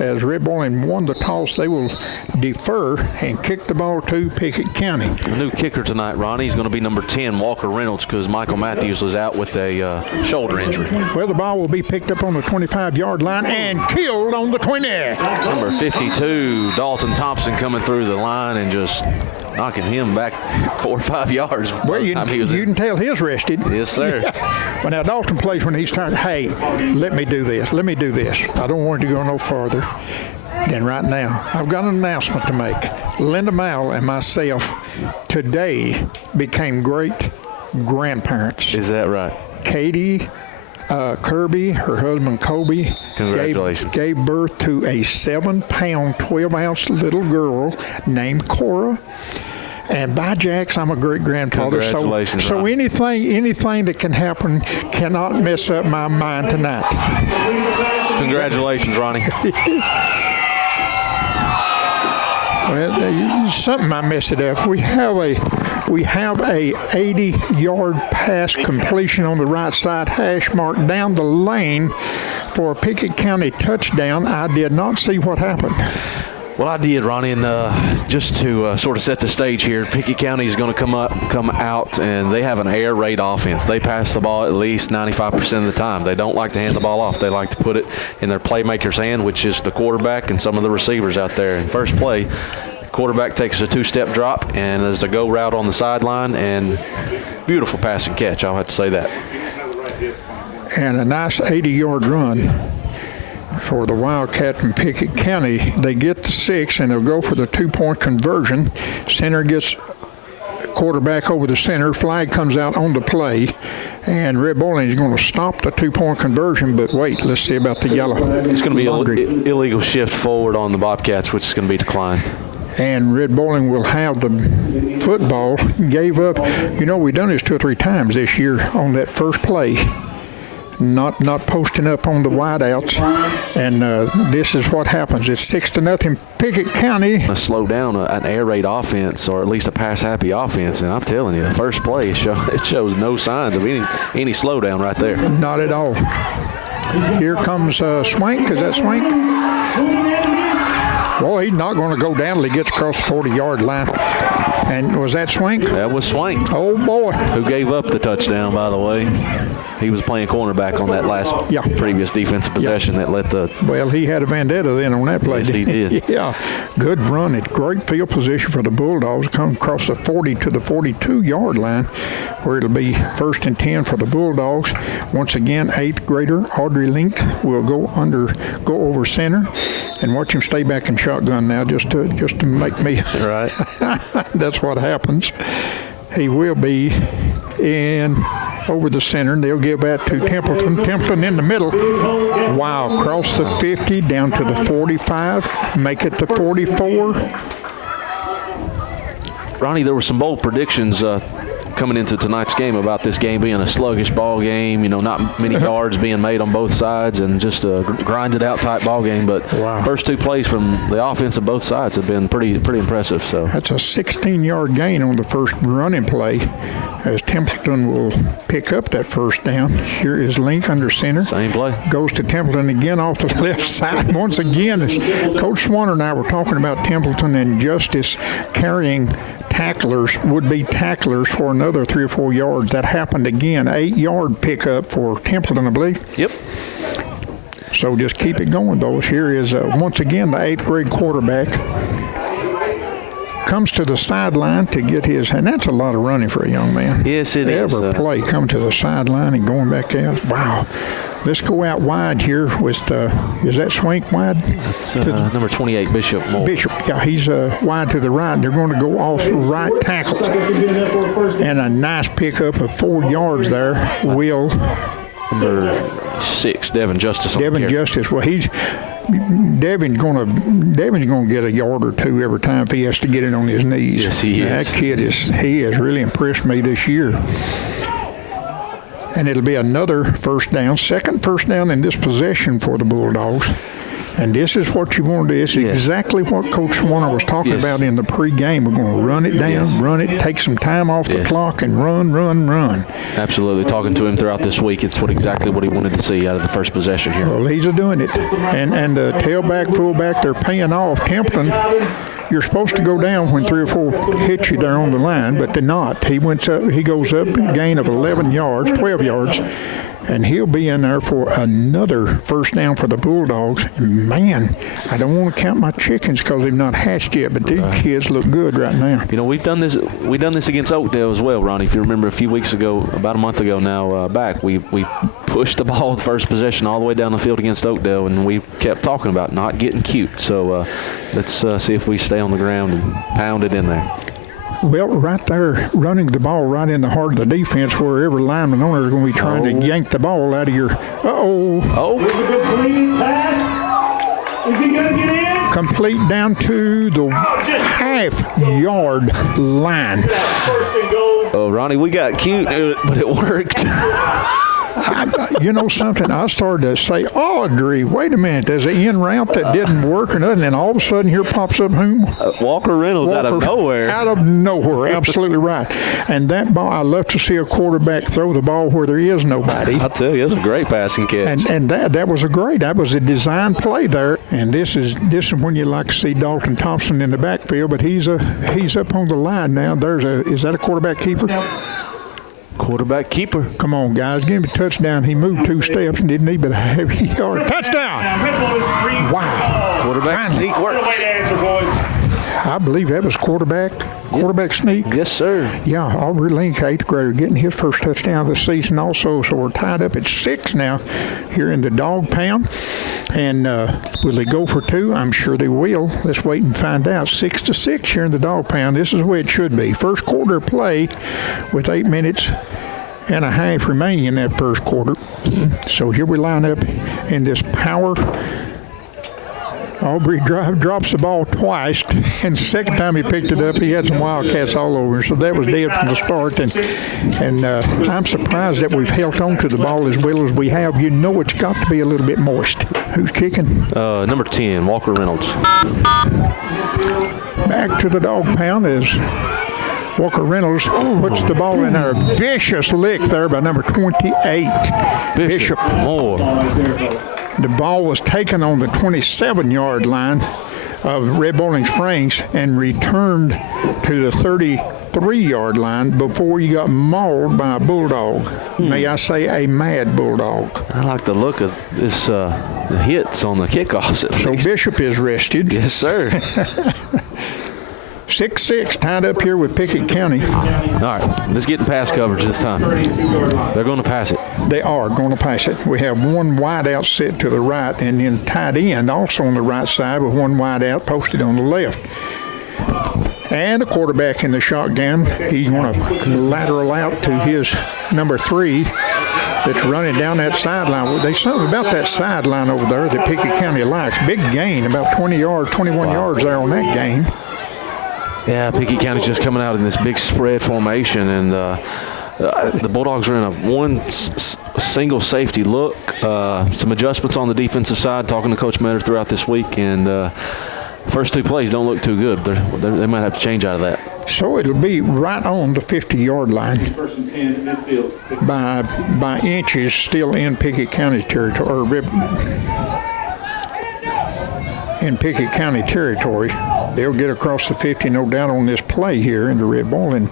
as Red Boiling won the toss, they will defer and kick the ball to Pickett County. The new kicker tonight, Ronnie, is going to be number 10, Walker Reynolds, because Michael Matthews was out with a shoulder injury. Well, the ball will be picked up on the 25-yard line and killed on the 20. Number 52, Dalton Thompson, coming through the line and just knocking him back 4 or 5 yards. Well, you can tell he's rested. Yes, sir. Yeah. Well, now Dalton plays when he's tired. Hey, let me do this. Let me do this. I don't want it to go no farther than right now. I've got an announcement to make. Linda Mowell and myself today became great grandparents. Is that right? Katie Kirby, her husband Kobe, congratulations, gave birth to a 7-pound, 12-ounce little girl named Cora. And by Jacks, I'm a great grandfather. Congratulations, so anything that can happen cannot mess up my mind tonight. Congratulations, Ronnie. Well, something I messed it up. We have a 80-yard pass completion on the right side, hash mark down the lane for a Pickett County touchdown. I did not see what happened. Well, I did, Ronnie, and just to sort of set the stage here, Pickett County is going to come out, and they have an air raid offense. They pass the ball at least 95% of the time. They don't like to hand the ball off. They like to put it in their playmaker's hand, which is the quarterback and some of the receivers out there. In first play, the quarterback takes a 2-step drop, and there's a go route on the sideline, and beautiful pass and catch, I'll have to say that. And a nice 80-yard run for the Wildcat from Pickett County. They get the 6, and they'll go for the 2-point conversion. Center gets quarterback over the center. Flag comes out on the play, and Red Boiling is going to stop the 2-point conversion, but wait, let's see about the yellow. It's going to be an illegal shift forward on the Bobcats, which is going to be declined. And Red Boiling will have the football. Gave up. You know, we've done this 2 or 3 times this year on that first play. Not posting up on the wideouts, and this is what happens. It's 6-0 Pickett County. Slow down an air raid offense, or at least a pass-happy offense, and I'm telling you, the first play it shows no signs of any slowdown right there. Not at all. Here comes Swank. Is that Swank? Well, he's not going to go down until he gets across the 40-yard line. And was that Swank? That was Swank. Oh, boy. Who gave up the touchdown, by the way. He was playing cornerback on that last previous defensive possession that let the... Well, he had a vendetta then on that play. Yes, he did. Yeah. Good run. At great field position for the Bulldogs. Come across the 40 to the 42-yard line, where it'll be 1st and 10 for the Bulldogs. Once again, 8th grader Audrey Link will go over center, and watch him stay back in shotgun now just to make me... Right. That's what happens. He will be in over the center, and they'll give that to Templeton. Templeton in the middle. Wow, cross the 50, down to the 45, make it the 44. Ronnie, there were some bold predictions coming into tonight's game about this game being a sluggish ball game, not many yards being made on both sides, and just a grinded out type ball game. But First 2 plays from the offense of both sides have been pretty impressive. So that's a 16-yard gain on the first running play, as Templeton will pick up that first down. Here is Link under center. Same play. Goes to Templeton again off the left side. Once again, Coach Swanner and I were talking about Templeton and Justice carrying would-be tacklers for another 3 or 4 yards. That happened again. 8-yard pickup for Templeton, I believe. Yep. So just keep it going, though. Here is, once again, the 8th grade quarterback. Comes to the sideline to get his, and that's a lot of running for a young man. Yes, it is. Play, come to the sideline and going back out. Wow. Let's go out wide here with is that Swank wide? That's number 28, Bishop Moore. Bishop, yeah, he's wide to the right. They're going to go off right tackle. And a nice pickup of 4 yards there. Will. Number 6, Devin Justice. Devin Justice. Well, Devin's gonna get a yard or 2 every time if he has to get it on his knees. Yes, he is. That kid has really impressed me this year. And it'll be another first down, second first down in this possession for the Bulldogs. And this is what you want to do. It's exactly what Coach Warner was talking about in the pregame. We're going to run it down, run it, take some time off the clock, and run. Absolutely. Talking to him throughout this week, it's exactly what he wanted to see out of the first possession here. Well, he's doing it. And the tailback, fullback, they're paying off. Templeton, you're supposed to go down when 3 or 4 hit you there on the line, but they're not. He goes up, gain of 12 yards, and he'll be in there for another first down for the Bulldogs. And man, I don't want to count my chickens because they've not hatched yet, but these kids look good right now. You know, we've done this against Oakdale as well, Ronnie. If you remember a few weeks ago, about a month ago now back, we pushed the ball the first possession all the way down the field against Oakdale, and we kept talking about not getting cute. So let's see if we stay on the ground and pound it in there. Well, right there, running the ball right in the heart of the defense where every lineman on there is going to be trying to yank the ball out of your Oh. Is it a complete pass? Is he going to get in? Complete down to the half-yard line. First and goal. Oh, Ronnie, we got cute, but it worked. You know something? I started to say, Audrey, wait a minute. There's an in route that didn't work or nothing, and all of a sudden here pops up whom? Walker Reynolds out of nowhere. Out of nowhere, absolutely right. And that ball, I love to see a quarterback throw the ball where there is nobody. I'll tell you, it was a great passing catch. And that was that was a design play there. And this is when you like to see Dalton Thompson in the backfield, but he's up on the line now. Is that a quarterback keeper? Quarterback keeper. Come on, guys. Give him a touchdown. He moved 2 steps and didn't need but a heavy yard. Touchdown! Wow. Quarterback sneak works. I believe that was quarterback sneak. Yes, sir. Yeah, Aubrey Link, 8th grader, getting his first touchdown of the season also. So we're tied up at 6 now here in the Dog Pound. And will they go for 2? I'm sure they will. Let's wait and find out. 6-6 here in the Dog Pound. This is the way it should be. First quarter play with 8 minutes and a half remaining in that first quarter. So here we line up in this power. Aubrey drops the ball twice, and the second time he picked it up, he had some Wildcats all over. So that was dead from the start, and I'm surprised that we've held on to the ball as well as we have. You know it's got to be a little bit moist. Who's kicking? Number 10, Walker Reynolds. Back to the Dog Pound as Walker Reynolds puts the ball in a vicious lick there by number 28, Bishop Moore. The ball was taken on the 27-yard line of Red Boiling Springs and returned to the 33-yard line before he got mauled by a Bulldog. May I say a mad Bulldog. I like the look of this the hits on the kickoffs at least. So Bishop is rested. Yes, sir. 6-6 tied up here with Pickett County. All right, let's get in pass coverage this time. They're going to pass it. They are going to pass it. We have one wide out set to the right and then tight end also on the right side with one wide out posted on the left. And the quarterback in the shotgun, he's going to lateral out to his number 3 that's running down that sideline. There's something about that sideline over there that Pickett County likes. Big gain, about 20 yards, 21 yards there on that gain. Yeah, Pickett County's just coming out in this big spread formation, and the Bulldogs are in a one single safety look. Some adjustments on the defensive side, talking to Coach Metter throughout this week, and first 2 plays don't look too good. They might have to change out of that. So it'll be right on the 50-yard line. First and 10, midfield. By inches, still in Pickett County territory, in Pickett County territory. They'll get across the 50, no doubt, on this play here in the Red Boiling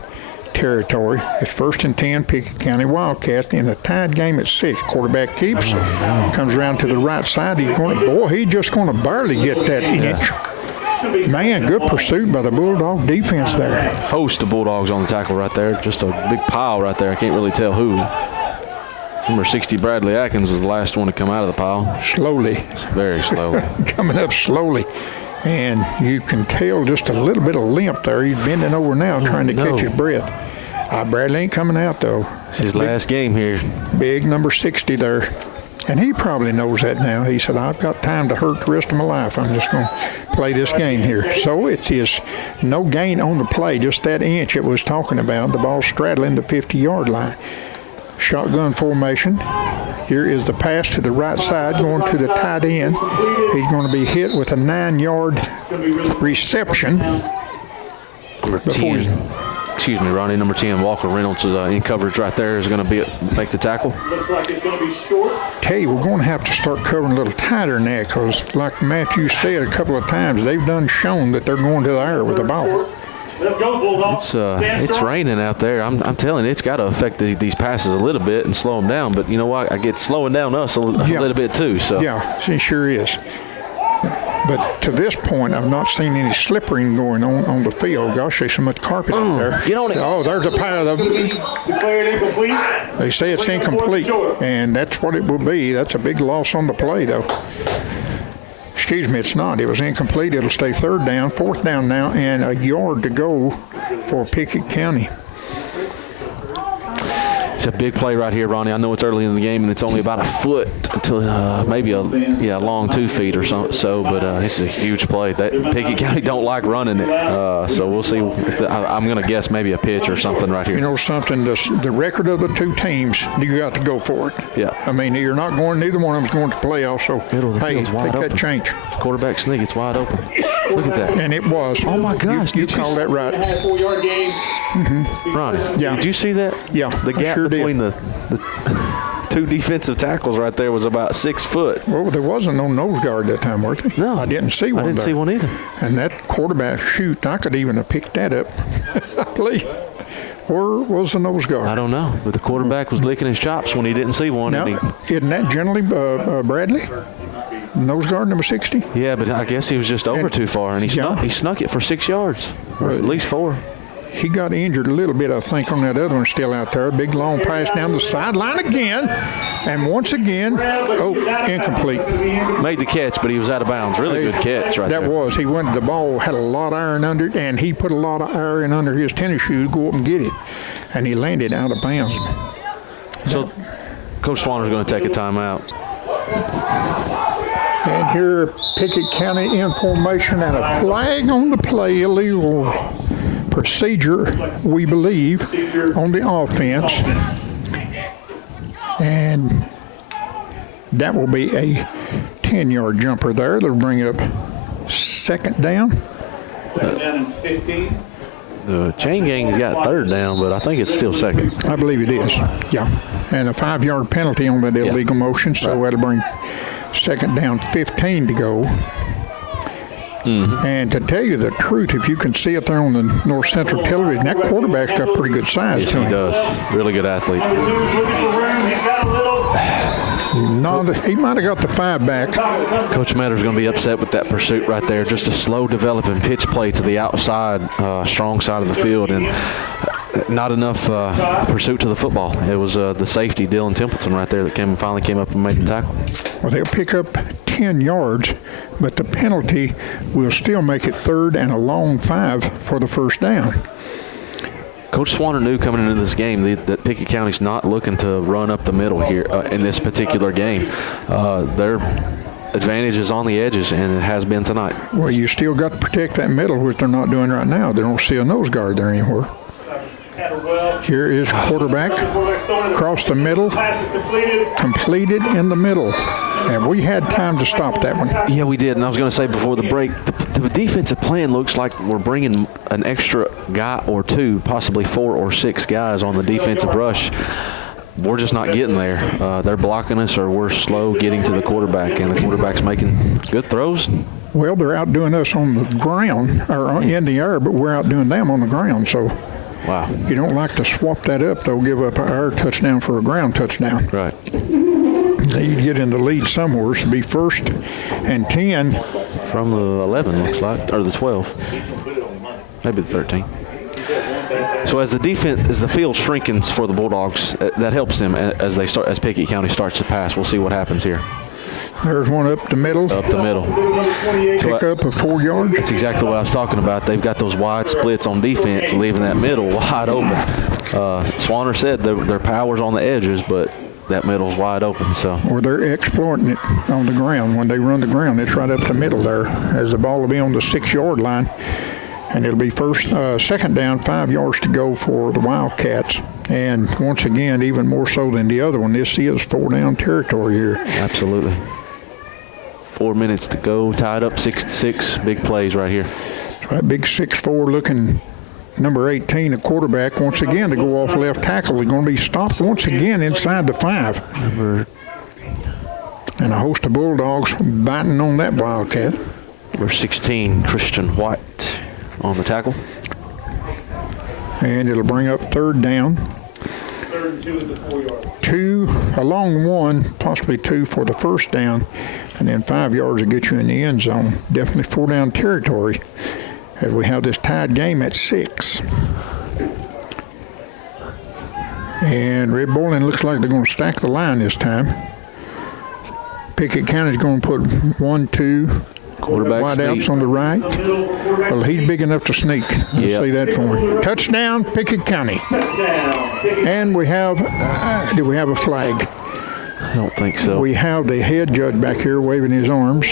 territory. It's first and 10, Pickett County Wildcats in a tied game at 6. Quarterback keeps, comes around to the right side. He's just going to barely get that inch. Man, good pursuit by the Bulldog defense there. Host of Bulldogs on the tackle right there. Just a big pile right there. I can't really tell who. Number 60, Bradley Atkins, was the last one to come out of the pile. Slowly. Very slowly. Coming up slowly. And you can tell just a little bit of limp there. He's bending over now trying to catch his breath. Bradley ain't coming out, though. It's his last game here. Big number 60 there. And he probably knows that now. He said, I've got time to hurt the rest of my life. I'm just going to play this game here. So it's his no gain on the play, just that inch it was talking about. The ball straddling the 50-yard line. Shotgun formation. Here is the pass to the right side going to the tight end. He's going to be hit with a 9-yard reception. Number 10. Excuse me, Ronnie. Number 10, Walker Reynolds is in coverage right there. Is going to make the tackle. Looks like it's going to be short. Tell you, we're going to have to start covering a little tighter than that because, like Matthew said a couple of times, they've done shown that they're going to the air with the ball. Let's go, Bulldogs. It's raining out there. I'm telling you, it's got to affect these passes a little bit and slow them down. But you know what? I get slowing down us a little bit too. So yeah, it sure is. But to this point, I've not seen any slippering going on the field. Gosh, there's so much carpet out there. Get on it. Oh, there's a pile of them. Declared incomplete. They say it's incomplete, and that's what it will be. That's a big loss on the play, though. Excuse me, it's not. It was incomplete. It'll stay 3rd down, 4th down now, and a yard to go for Pickett County. It's a big play right here, Ronnie. I know it's early in the game, and it's only about a foot until maybe a long 2 feet or so. But this is a huge play. Pickett County don't like running it, so we'll see. I'm going to guess maybe a pitch or something right here. You know something? The record of the two teams, you got to go for it. Yeah. I mean, you're not going. Neither one of them's going to play. Also, hey, take that change. Quarterback sneak. It's wide open. Look at that. And it was. Oh my gosh! You called that right. 4-yard gain. Ronnie, Yeah. did you see that? Yeah, The I gap sure between the 2 defensive tackles right there was about 6 foot. Well, there wasn't no nose guard that time, was there? No. I didn't see one. I didn't see one either. And that quarterback, shoot, I could even have picked that up. I believe. Where was the nose guard? I don't know, but the quarterback was licking his chops when he didn't see one. Now, And isn't that generally Bradley? Nose guard number 60? yeah, but I guess he was just over too far, and he snuck it for 6 yards, or at least 4. He got injured a little bit, I think, on that other one still out there. Big long pass down the sideline again. And once again, incomplete. Made the catch, but he was out of bounds. Really good catch right there. That was. He went, the ball had a lot of iron under it, and he put a lot of iron under his tennis shoe to go up and get it. And he landed out of bounds. So Coach Swanner's going to take a timeout. And here, Pickett County in formation and a flag on the play, illegal procedure, we believe, on the offense. And that will be a 10-yard jumper there. They'll bring up 2nd down. 2nd down and 15. The chain gang's got 3rd down, but I think it's still 2nd. I believe it is, yeah. And a 5-yard penalty on that illegal motion, so that'll bring 2nd down, 15 to go. And to tell you the truth, if you can see it there on the North Central television, that quarterback's got pretty good size Yes, to he him. does. Really good athlete. Number 2 is looking for room. He's got a little. No, he might have got the 5 back. Coach Matter's going to be upset with that pursuit right there. Just a slow developing pitch play to the outside, strong side of the field, and not enough pursuit to the football. It was the safety, Dylan Templeton, right there that finally came up and made the tackle. Well, they'll pick up 10 yards, but the penalty will still make it 3rd and a long 5 for the 1st down. Coach Swanner knew coming into this game that Pickett County's not looking to run up the middle here in this particular game. Their advantage is on the edges, and it has been tonight. Well, you still got to protect that middle, which they're not doing right now. They don't see a nose guard there anywhere. Here is quarterback across the middle, completed in the middle. And we had time to stop that one. Yeah, we did. And I was going to say before the break, the defensive plan looks like we're bringing an extra guy or 2, possibly 4 or 6 guys on the defensive rush. We're just not getting there. They're blocking us, or we're slow getting to the quarterback, and the quarterback's making good throws. Well, they're outdoing us on the ground, or in the air, but we're outdoing them on the ground. So wow. You don't like to swap that up. They'll give up an air touchdown for a ground touchdown. Right. They get in the lead somewhere. So it'll be 1st and 10. From the 11, looks like, or the 12. Maybe the 13. So as the field shrinkens for the Bulldogs, that helps them as Pickett County starts to pass. We'll see what happens here. There's one up the middle. Up the middle. Pick up a 4 yard. That's exactly what I was talking about. They've got those wide splits on defense, leaving that middle wide open. Swanner said their power's on the edges, but that middle's wide open. So. Or they're exploiting it on the ground. When they run the ground, it's right up the middle there. As the ball will be on the 6 yard line. And it'll be second down, 5 yards to go for the Wildcats. And once again, even more so than the other one, this is 4-down territory here. Absolutely. 4 minutes to go, tied up 6-6. Big plays right here. That big 6'4" looking number 18, a quarterback, once again to go off left tackle. They're going to be stopped once again inside the 5. And a host of Bulldogs biting on that Wildcat. Number 16, Christian White on the tackle. And it'll bring up 3rd down. 3rd and 2 is the 4-yard. 2, a long 1, possibly 2 for the first down, and then 5 yards to get you in the end zone. Definitely 4-down territory as we have this tied game at 6. And Red Boiling looks like they're going to stack the line this time. Pickett County's going to put 1, 2 Quarterback wideouts sneak. on the right. Well, he's big enough to sneak. Let's say that for him. Touchdown, Pickett County. And we have, do we have a flag? I don't think so. We have the head judge back here waving his arms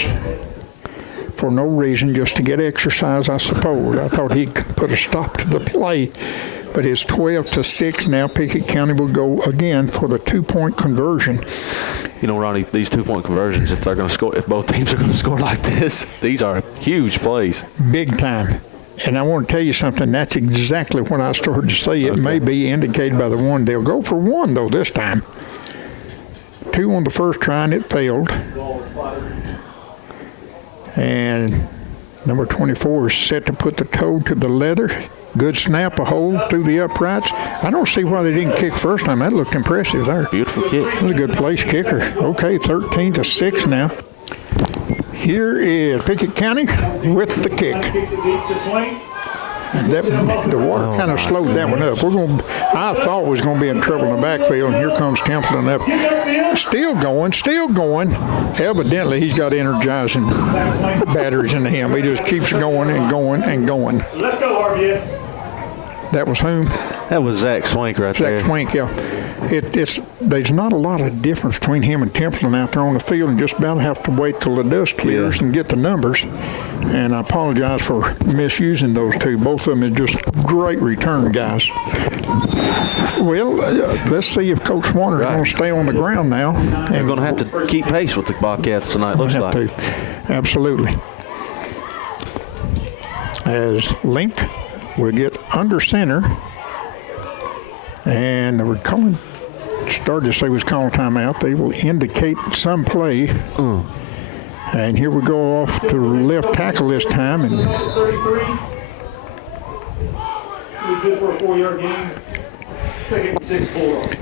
for no reason, just to get exercise, I suppose. I thought he'd put a stop to the play. But it's 12-6 now. Pickett County will go again for the 2-point conversion. You know, Ronnie, these 2-point conversions, if they're going to score, if both teams are going to score like this, these are huge plays. Big time. And I want to tell you something. That's exactly what I started to say. It may be indicated by the 1. They'll go for 1, though, this time. 2 on the first try, and it failed. And number 24 is set to put the toe to the leather. Good snap, a hold through the uprights. I don't see why they didn't kick first time. That looked impressive there. Beautiful kick. That was a good place kicker. Okay, 13-6 now. Here is Pickett County with the kick. And the water kind of slowed that one up. I thought we was going to be in trouble in the backfield, and here comes Templeton up. Still going. Evidently, he's got energizing batteries in him. He just keeps going and going and going. Let's go, RBS. That was whom? That was Zach Swank right there. Zach Swank, yeah. There's not a lot of difference between him and Templeton out there on the field, and just about have to wait till the dust clears and get the numbers. And I apologize for misusing those two. Both of them are just great return guys. Well, let's see if Coach Warner is going to stay on the ground now. They're going to have to keep pace with the Bobcats tonight, looks like. Absolutely. As Link will get under center. And we're started to say was calling timeout. They will indicate some play. And here we go off to left tackle this time. And 33. We good for a 4-yard gain. 2nd and 6 Bulldogs.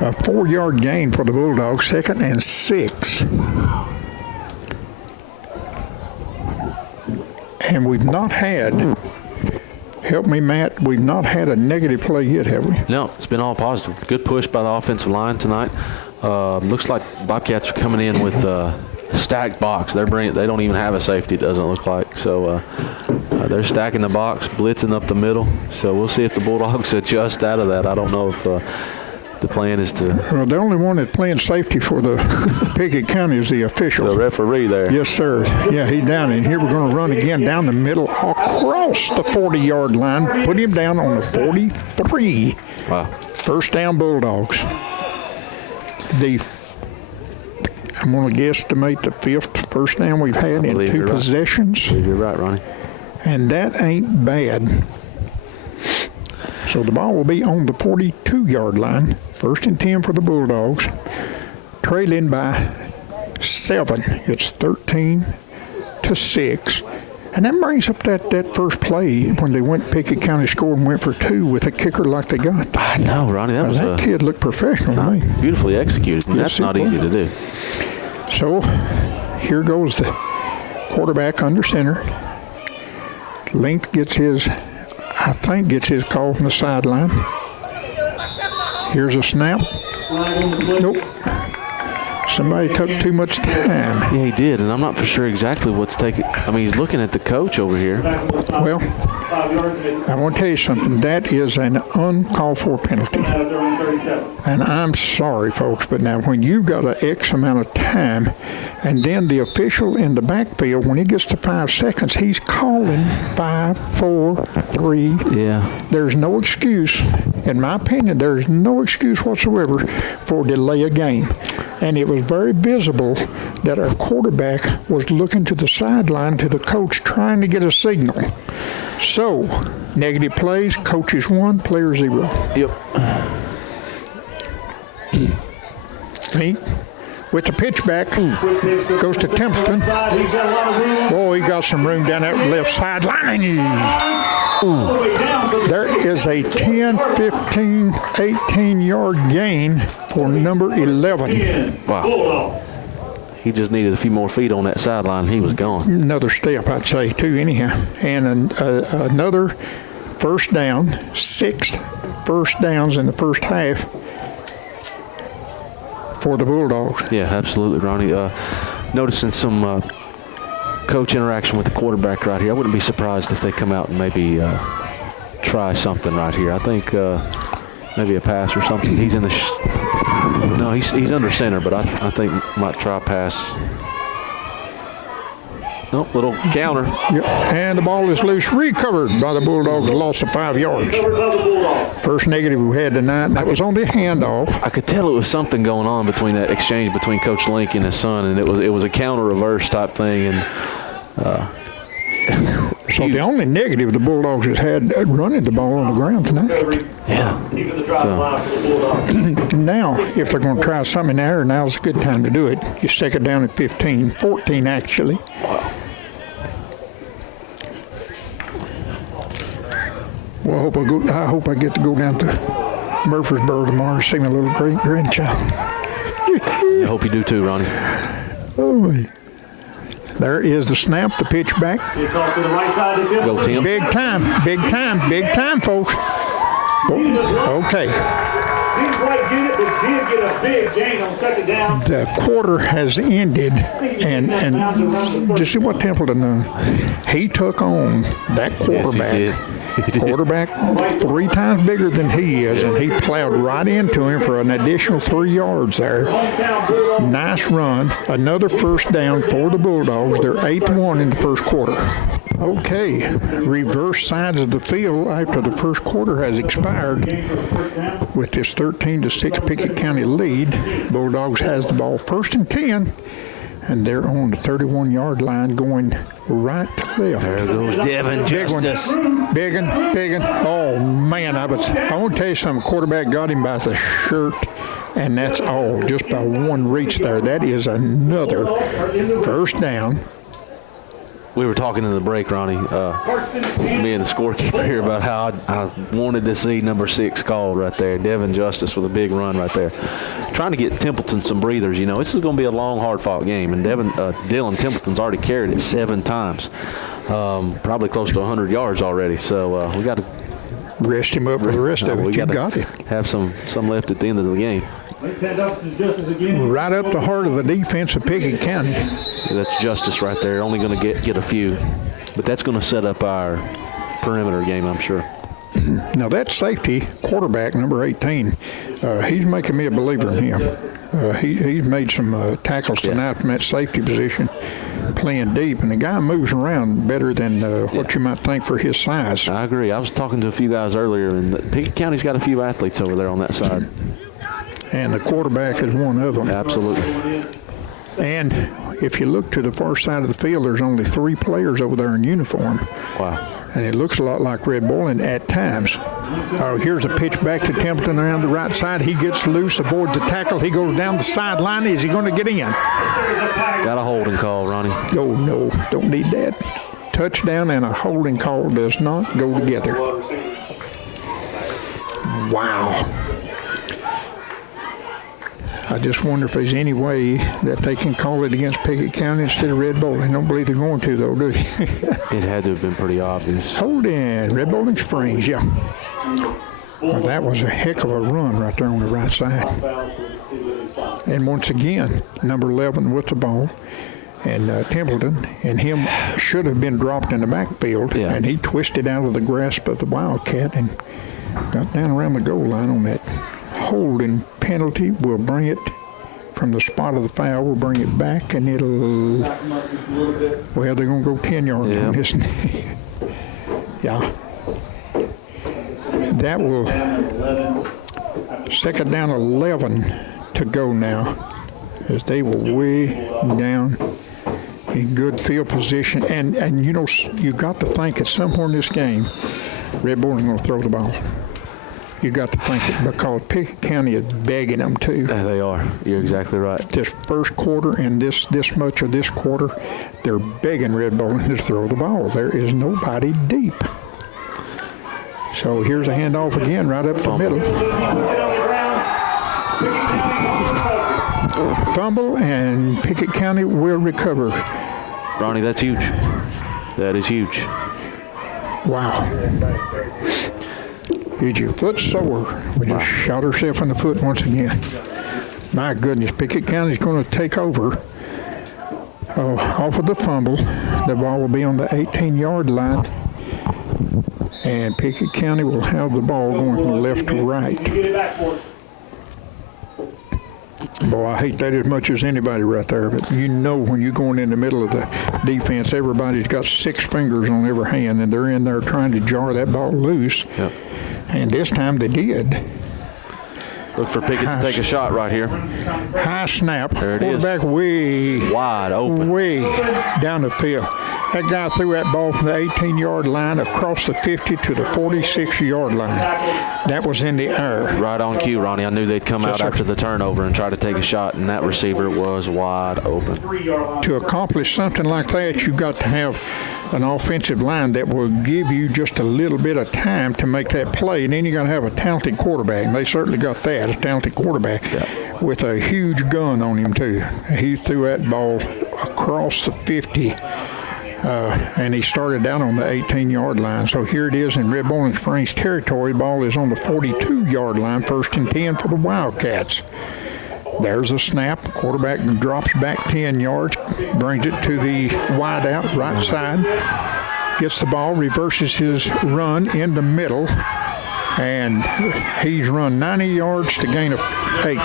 a 4-yard gain for the Bulldogs, 2nd and 6. And we've not had, help me, Matt, we've not had a negative play yet, have we? No, it's been all positive. Good push by the offensive line tonight. Looks like Bobcats are coming in with a stacked box. They don't even have a safety, it doesn't look like. So they're stacking the box, blitzing up the middle. So we'll see if the Bulldogs adjust out of that. I don't know if the plan is to. Well, the only one that's playing safety for the Pickett County is the official. The referee there. Yes, sir. Yeah, he's down. And here we're going to run again down the middle across the 40-yard line. Put him down on the 43. Wow. First down, Bulldogs. I'm going to guesstimate the 5th first down we've had in 2 possessions. I believe you're right, Ronnie. And that ain't bad. So the ball will be on the 42-yard line. 1st and 10 for the Bulldogs. Trailing by 7. It's 13-6. And that brings up that first play when they went, Pickett County scored and went for 2 with a kicker like they got. I know, Ronnie. That kid looked professional to me. Beautifully executed. Yes, that's not easy to do. So here goes the quarterback under center. Link gets his call from the sideline. Here's a snap. Nope. Somebody took too much time. Yeah, he did, and I'm not for sure exactly what's taking. I mean, he's looking at the coach over here. Well, I want to tell you something. That is an uncalled for penalty. And I'm sorry, folks, but now when you've got an X amount of time, and then the official in the backfield, when he gets to 5 seconds, he's calling 5, 4, 3. Yeah. There's no excuse, in my opinion, there's no excuse whatsoever for delay a game. And it was very visible that our quarterback was looking to the sideline to the coach trying to get a signal. So, negative plays, coaches 1, player 0. Yep. See? With the pitch back, goes to Templeton. Oh, he got some room down that left sideline. There is a 10, 15, 18-yard gain for number 11. Wow. He just needed a few more feet on that sideline. He was gone. Another step, I'd say, too, anyhow. And another first down, 6 first downs in the first half for the Bulldogs. Yeah, absolutely, Ronnie. Noticing some coach interaction with the quarterback right here. I wouldn't be surprised if they come out and maybe try something right here. I think maybe a pass or something. He's in the no, he's under center, but I think might try a pass. Nope, little counter. Yep. And the ball is loose, recovered by the Bulldogs, loss of 5 yards. First negative we had tonight, and that was on the handoff. I could tell it was something going on between that exchange between Coach Link and his son, and it was a counter reverse type thing. And so the only negative the Bulldogs has had running the ball on the ground tonight. Yeah. So. Now, if they're going to try something in the air, now's a good time to do it. You stick it down at 15, 14 actually. Well, I hope I get to go down to Murfreesboro tomorrow and see my little great-grandchild. I hope you do too, Ronnie. Oh, there is the snap, the pitch back. Go, Tim. Big time, folks. Okay. Didn't quite get it, but did get a big gain on second down. The quarter has ended, and just see what Templeton done. He took on that quarterback. Yes, he did. Quarterback 3 times bigger than he is, and he plowed right into him for an additional 3 yards there. Nice run. Another first down for the Bulldogs. They're 8-1 in the first quarter. Okay, reverse sides of the field after the first quarter has expired. With this 13-6 Pickett County lead, Bulldogs has the ball 1st and 10, and they're on the 31-yard line going right to left. There goes Devin Justice. Big one. Oh, man, I want to tell you something. Quarterback got him by the shirt, and that's all, just by one reach there. That is another first down. We were talking in the break, Ronnie, me and the scorekeeper here, about how I wanted to see number 6 called right there. Devin Justice with a big run right there. Trying to get Templeton some breathers. You know, this is going to be a long, hard-fought game, and Dylan Templeton's already carried it 7 times, probably close to 100 yards already. So we got to rest him up for the rest of it. You got it. Have some left at the end of the game. Right up the heart of the defense of Pickett County. Yeah, that's Justice right there. Only going to get a few, but that's going to set up our perimeter game, I'm sure. Now that safety quarterback, number 18, he's making me a believer in him. He's made some tackles tonight from that safety position, playing deep, and the guy moves around better than what you might think for his size. I agree. I was talking to a few guys earlier, and Pickett County's got a few athletes over there on that side. And the quarterback is one of them. Absolutely. And if you look to the far side of the field, there's only 3 players over there in uniform. Wow. And it looks a lot like Red Boiling at times. Here's a pitch back to Templeton around the right side. He gets loose, avoids the tackle. He goes down the sideline. Is he going to get in? Got a holding call, Ronnie. Oh, no, don't need that. Touchdown and a holding call does not go together. Wow. I just wonder if there's any way that they can call it against Pickett County instead of Red Boiling. I don't believe they're going to, though, do they? It had to have been pretty obvious. Hold in. Red Boiling Springs, yeah. Well, that was a heck of a run right there on the right side. And once again, number 11 with the ball. And Templeton and him should have been dropped in the backfield. Yeah. And he twisted out of the grasp of the Wildcat and got down around the goal line on that holding penalty. We'll bring it from the spot of the foul. We'll bring it back, and it'll, well, they're going to go 10 yards on this. Yeah. That will, second down 11 to go now, as they were way down in good field position. And you know, you got to think that somewhere in this game, Red Boiling's going to throw the ball. You got to think it, because Pickett County is begging them to. Yeah, they are. You're exactly right. This first quarter and this much of this quarter, they're begging Red Boiling to throw the ball. There is nobody deep. So here's a handoff again, right up the middle. Fumble, and Pickett County will recover. Ronnie, that's huge. That is huge. Wow. Is your foot sore? We just shot herself in the foot once again. My goodness, Pickett County's going to take over off of the fumble. The ball will be on the 18-yard line, and Pickett County will have the ball going from left to right. Boy, I hate that as much as anybody right there, but you know when you're going in the middle of the defense, everybody's got 6 fingers on every hand, and they're in there trying to jar that ball loose. Yep. And this time they did. Look for Pickett to take a shot right here. High snap. There it is. Quarterback way Wide open. Way down the field. That guy threw that ball from the 18-yard line across the 50 to the 46-yard line. That was in the air. Right on cue, Ronnie. I knew they'd come out after the turnover and try to take a shot, and that receiver was wide open. To accomplish something like that, you've got to have an offensive line that will give you just a little bit of time to make that play, and then you got to have a talented quarterback. And they certainly got that, a talented quarterback with a huge gun on him too. He threw that ball across the 50, and he started down on the 18-yard line. So here it is in Red Boiling Springs territory. Ball is on the 42-yard line, 1st and 10 for the Wildcats. There's a snap. Quarterback drops back 10 yards, brings it to the wide out right side, gets the ball, reverses his run in the middle, and he's run 90 yards to gain of 8.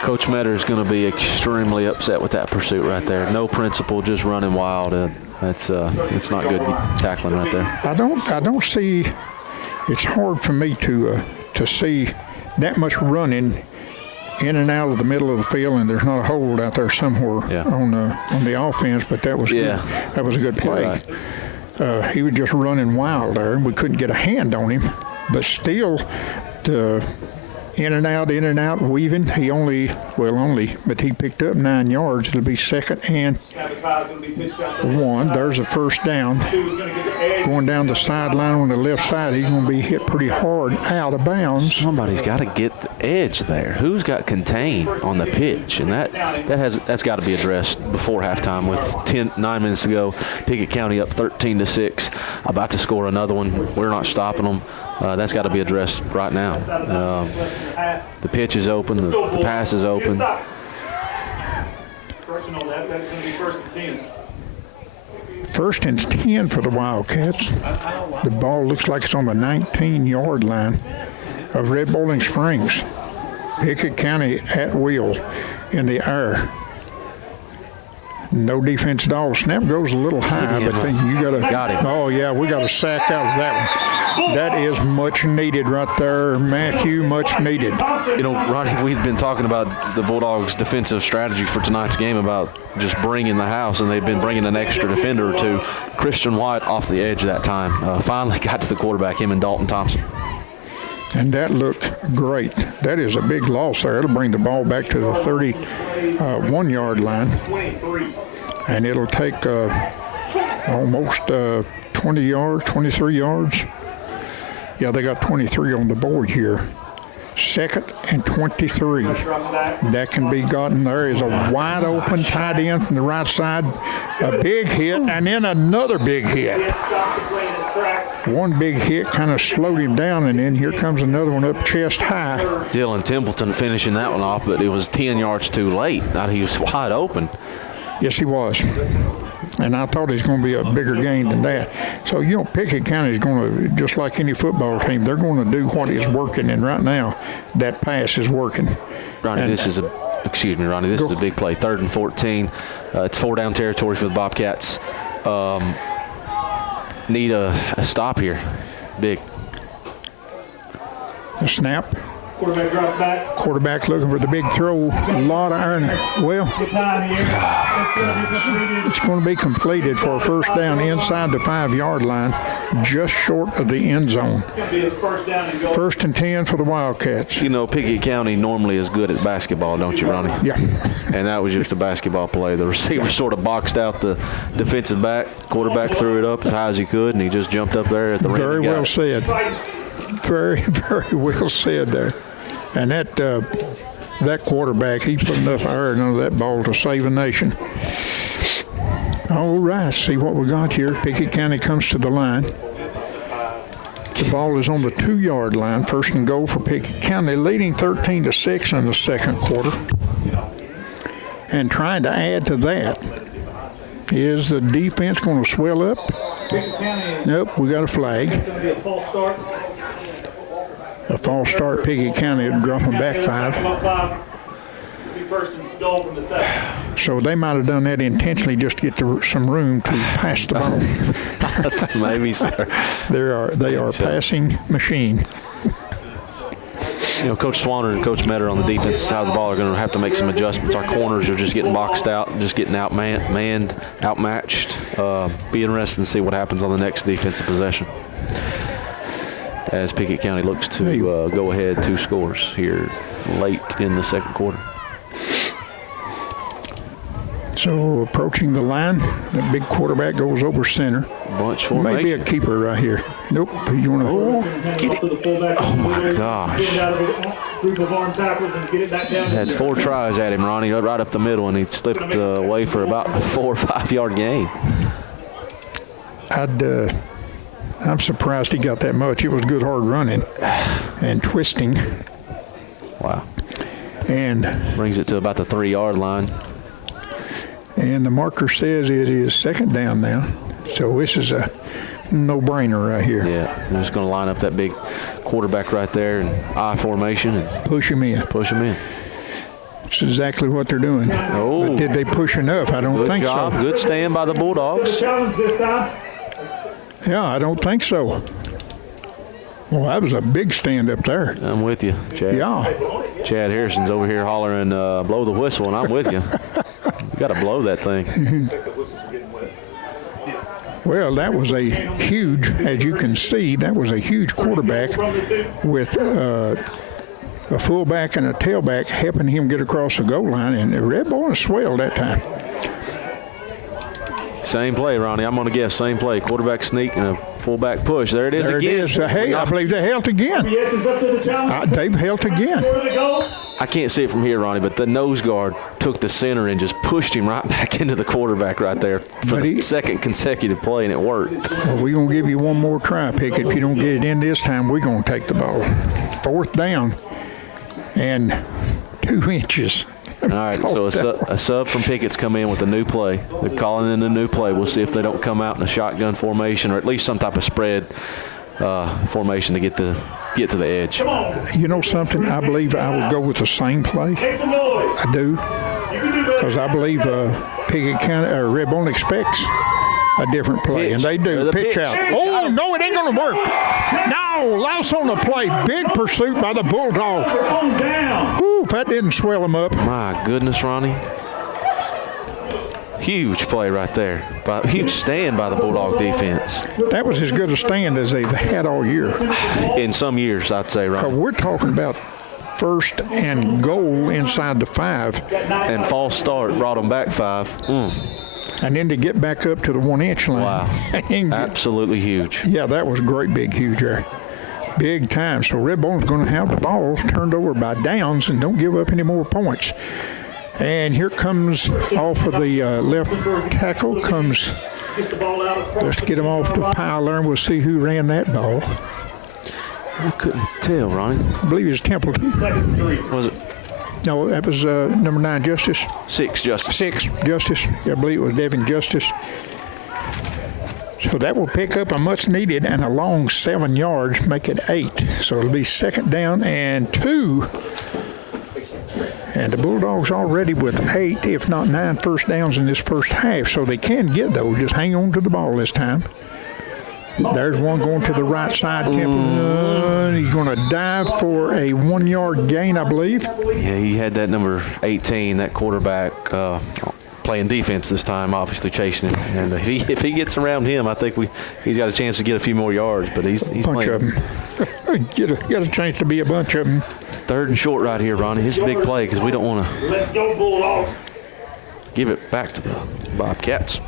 Coach Metter is going to be extremely upset with that pursuit right there. No principle, just running wild. It's not good tackling right there. I don't see. It's hard for me to see that much running in and out of the middle of the field, and there's not a hold out there somewhere on the offense. But that was good. That was a good play. Right. He was just running wild there, and we couldn't get a hand on him. But still, the in and out, weaving. But he picked up 9 yards. It'll be 2nd and 1. There's a first down. Going down the sideline on the left side, he's going to be hit pretty hard out of bounds. Somebody's got to get the edge there. Who's got contained on the pitch? And that's got to be addressed before halftime with 9 minutes to go. Pickett County up 13-6, about to score another one. We're not stopping them. That's got to be addressed right now. The pitch is open. The pass is open. Correction on that. That's going to be 1st and 10. 1st and 10 for the Wildcats. The ball looks like it's on the 19-yard line of Red Boiling Springs. Pickett County at will in the air. No defense at all. Snap goes a little high, but then you got to. Oh yeah, we got a sack out of that one. That is much needed right there, Matthew. Much needed. You know, Ronnie, we've been talking about the Bulldogs' defensive strategy for tonight's game about just bringing the house, and they've been bringing an extra defender or two. Christian White off the edge that time. Finally got to the quarterback, him and Dalton Thompson. And that looked great. That is a big loss there. It'll bring the ball back to the 31-yard line. And it'll take almost 20 yards, 23 yards. Yeah, they got 23 on the board here. 2nd and 23. That can be gotten. There is a wide open tight end from the right side. A big hit, and then another big hit. One big hit kind of slowed him down, and then here comes another one up chest high. Dylan Templeton finishing that one off, but it was 10 yards too late. Now he was wide open. Yes, he was. And I thought he's going to be a bigger gain than that. So, Pickett County is going to, just like any football team, they're going to do what is working. And right now, that pass is working. Ronnie, and, this is a big play. 3rd and 14. It's 4-down territory for the Bobcats. Need a stop here. Big. The snap. Quarterback drops back. Quarterback looking for the big throw. A lot of iron. Well, it's going to be completed for a first down inside the 5-yard line, just short of the end zone. First and 10 for the Wildcats. Pickett County normally is good at basketball, don't you, Ronnie? Yeah. And that was just a basketball play. The receiver sort of boxed out the defensive back. Quarterback threw it up as high as he could, and he just jumped up there at the rim. Very well said. Very, very well said there. And that quarterback, he put enough iron under that ball to save a nation. All right, see what we got here. Pickett County comes to the line. The ball is on the 2-yard line. First and goal for Pickett County, leading 13-6 in the second quarter. And trying to add to that, is the defense going to swell up? Nope, we got a flag. A false start, Pickett County dropping back 5. So they might have done that intentionally just to get some room to pass the ball. Maybe, sir. They are passing machine. Coach Swanner and Coach Metter on the defensive side of the ball are going to have to make some adjustments. Our corners are just getting boxed out, just getting outmanned, outmatched. Be interested to see what happens on the next defensive possession, as Pickett County looks to go ahead 2 scores here late in the second quarter. So approaching the line, the big quarterback goes over center. Bunch formation. Maybe a keeper right here. Nope. You want to get it? Oh my gosh! Had 4 tries at him, Ronnie, right up the middle, and he slipped away for about a 4 or 5 yard gain. I'm surprised he got that much. It was good hard running and twisting. Wow. And brings it to about the 3-yard line. And the marker says it is second down now. So this is a no-brainer right here. Yeah, they're just going to line up that big quarterback right there in I formation and push him in. Push him in. That's exactly what they're doing. Oh. But did they push enough? I don't think so. Good stand by the Bulldogs. Yeah, I don't think so. Well, that was a big stand up there. I'm with you, Chad. Yeah. Chad Harrison's over here hollering, blow the whistle, and I'm with you. You got to blow that thing. Well, that was a huge, as you can see, that was a huge quarterback with a fullback and a tailback helping him get across the goal line, and the Red Boiling swelled that time. Same play, Ronnie. I'm going to guess same play. Quarterback sneak and a fullback push. There it is again. There it is. Hey, I believe they held again. They've held again. I can't see it from here, Ronnie, but the nose guard took the center and just pushed him right back into the quarterback right there for the second consecutive play, and it worked. Well, we're going to give you one more try, Pickett. If you don't get it in this time, we're going to take the ball. 4th down and 2 inches. All right, so a sub from Pickett's come in with a new play. They're calling in a new play. We'll see if they don't come out in a shotgun formation or at least some type of spread formation to get to the edge. You know something? I believe I will go with the same play. I do, because I believe Pickett County or Red Boiling expects a different play, and they do. Pitch out. Oh no, it ain't going to work. No, loss on the play. Big pursuit by the Bulldogs. Whew, if that didn't swell them up. My goodness, Ronnie. Huge play right there. Huge stand by the Bulldog defense. That was as good a stand as they've had all year. In some years, I'd say, Ronnie. We're talking about 1st and goal inside the 5. And false start brought them back 5. And then to get back up to the 1-inch line. Wow. Absolutely huge. Yeah, that was great big huge there. Big time. So Red Boiling's going to have the ball turned over by Downs and don't give up any more points. And here comes off of the left tackle let's get him off the pile there and we'll see who ran that ball. I couldn't tell, Ronnie. I believe it was Templeton. Was it? No, that was number 9, Justice. 6, Justice. 6, Justice. I believe it was Devin Justice. So that will pick up a much needed and a long 7 yards, make it 8. So it'll be 2nd down and 2. And the Bulldogs already with 8, if not 9 first downs in this first half. So they can get those. Just hang on to the ball this time. There's one going to the right side. Templeton. He's going to dive for a 1-yard gain, I believe. Yeah, he had that number 18, that quarterback playing defense this time, obviously chasing him. And if he gets around him, I think he's got a chance to get a few more yards. But he's bunch playing. Of them. Get a chance to be a bunch of them. 3rd and short right here, Ronnie. His big play because we don't want to. Let's go, Bulldogs. Give it back to the Bobcats.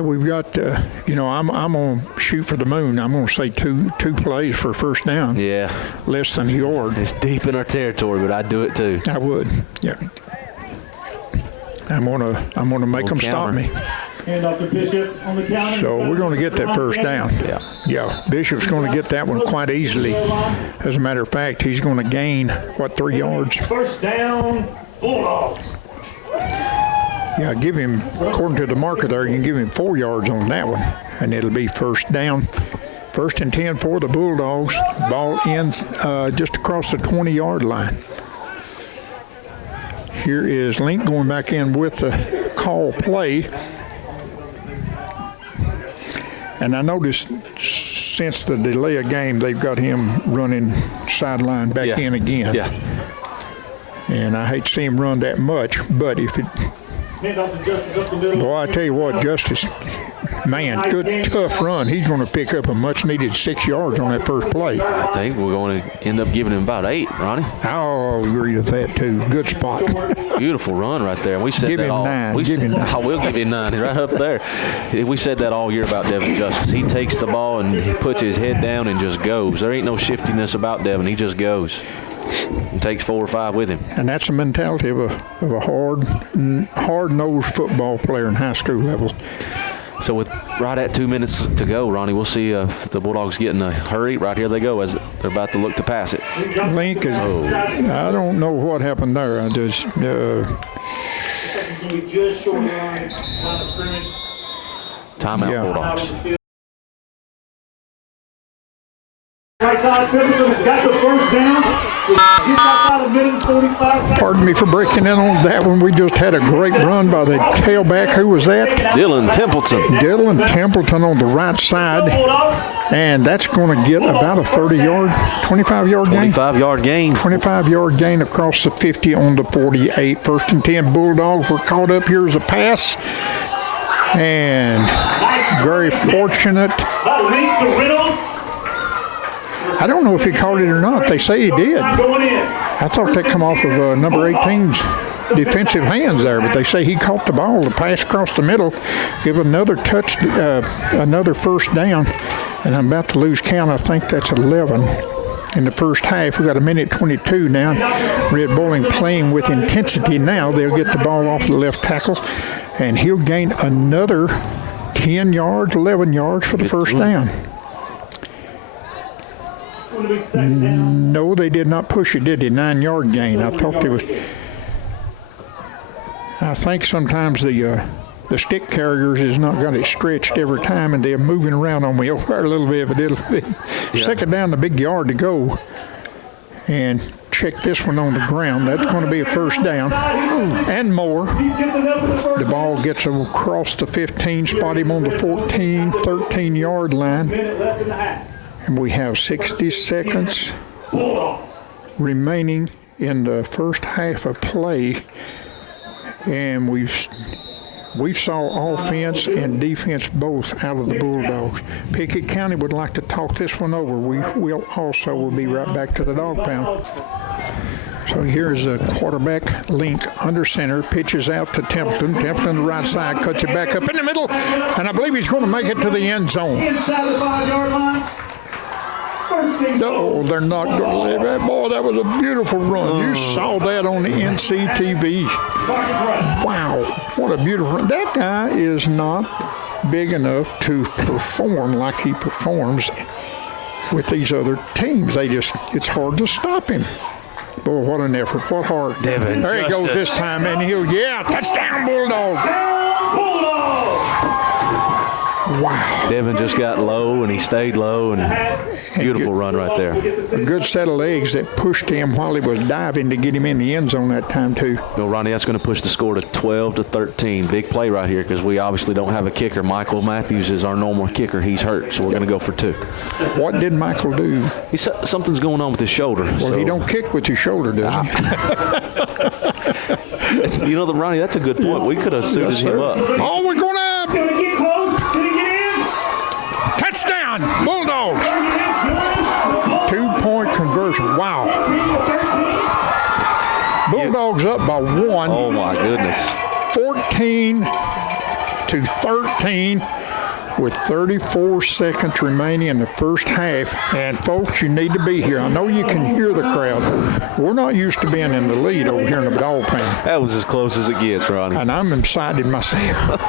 We've got, I'm going to shoot for the moon. I'm going to say two plays for first down. Yeah. Less than a yard. It's deep in our territory, but I'd do it too. I would, yeah. I'm gonna make them stop me. Hand off to Bishop on the counter. So we're going to get that first down. Yeah. Yeah, Bishop's going to get that one quite easily. As a matter of fact, he's going to gain, 3 yards? First down, Bulldogs. Yeah, give him, according to the marker there, you can give him 4 yards on that one, and it'll be first down. 1st and 10 for the Bulldogs. Ball ends just across the 20-yard line. Here is Link going back in with the call play. And I noticed since the delay of game, they've got him running sideline back in again. Yeah. And I hate to see him run that much, but if it... Hand off to Justice up the middle. Boy, I tell you what, Justice, man, good tough run. He's going to pick up a much-needed 6 yards on that first play. I think we're going to end up giving him about 8, Ronnie. I'll agree with that, too. Good spot. Beautiful run right there. We said Give that him all. 9. Give him 9. I will give him 9. Right up there. We said that all year about Devin Justice. He takes the ball and he puts his head down and just goes. There ain't no shiftiness about Devin. He just goes. And takes 4 or 5 with him. And that's the mentality of a hard-nosed football player in high school level. So with right at 2 minutes to go, Ronnie, we'll see if the Bulldogs get in a hurry. Right here they go as they're about to look to pass it. Link is, I don't know what happened there. I just, Just short line of scrimmage. Timeout, Bulldogs. Right side, Pickett has got the first down. Just outside a minute and 45 seconds. pardon me for breaking in on that one. We just had a great run by the tailback. Who was that? Dylan Templeton. Dylan Templeton on the right side. And that's going to get about a 30-yard, 25-yard gain. 25-yard gain. 25-yard gain across the 50 on the 48. 1st and 10 Bulldogs were caught up. Here's a pass. And very fortunate. Lead to Reynolds. I don't know if he caught it or not. They say he did. I thought that come off of number 18's defensive hands there, but they say he caught the ball, the pass across the middle, give another touch, another first down, and I'm about to lose count. I think that's 11 in the first half. We got a minute 22 now. Red Boiling playing with intensity now. They'll get the ball off the left tackle, and he'll gain another 10 yards, 11 yards for the first down. No, they did not push it, did they? 9-yard gain. I thought they was. I think sometimes the stick carriers has not got it stretched every time, and they're moving around on me over a little bit. But it'll be 2nd down, the big yard to go, and check this one on the ground. That's going to be a first down and more. The ball gets across the 15, spot him on the 14, 13-yard line. And we have 60 seconds remaining in the first half of play. And we saw offense and defense both out of the Bulldogs. Pickett County would like to talk this one over. We will also will be right back to the dog pound. So here's a quarterback, Link, under center, pitches out to Templeton. Templeton the right side, cuts it back up in the middle, and I believe he's going to make it to the end zone. Inside the 5-yard line. No, they're not going to leave that. Boy, that was a beautiful run. You saw that on the NCTV. Wow, what a beautiful run. That guy is not big enough to perform like he performs with these other teams. It's hard to stop him. Boy, what an effort. What heart. Devin There he goes Justice. this time, and touchdown, Bulldogs. Wow. Devin just got low, and he stayed low, and beautiful run right there. A good set of legs that pushed him while he was diving to get him in the end zone that time, too. Well, Ronnie, that's going to push the score to 12-13. Big play right here because we obviously don't have a kicker. Michael Matthews is our normal kicker. He's hurt, so we're going to go for 2. What did Michael do? Something's going on with his shoulder. Well, he don't kick with his shoulder, does he? Ronnie, that's a good point. We could have suited him up. Oh, we're going up. Gonna get close. Can he get in? Touchdown, Bulldogs. 2-point conversion. Wow. Bulldogs up by 1. Oh, my goodness. 14-13 with 34 seconds remaining in the first half. And folks, you need to be here. I know you can hear the crowd. We're not used to being in the lead over here in the dog pen. That was as close as it gets, Ronnie. And I'm excited myself.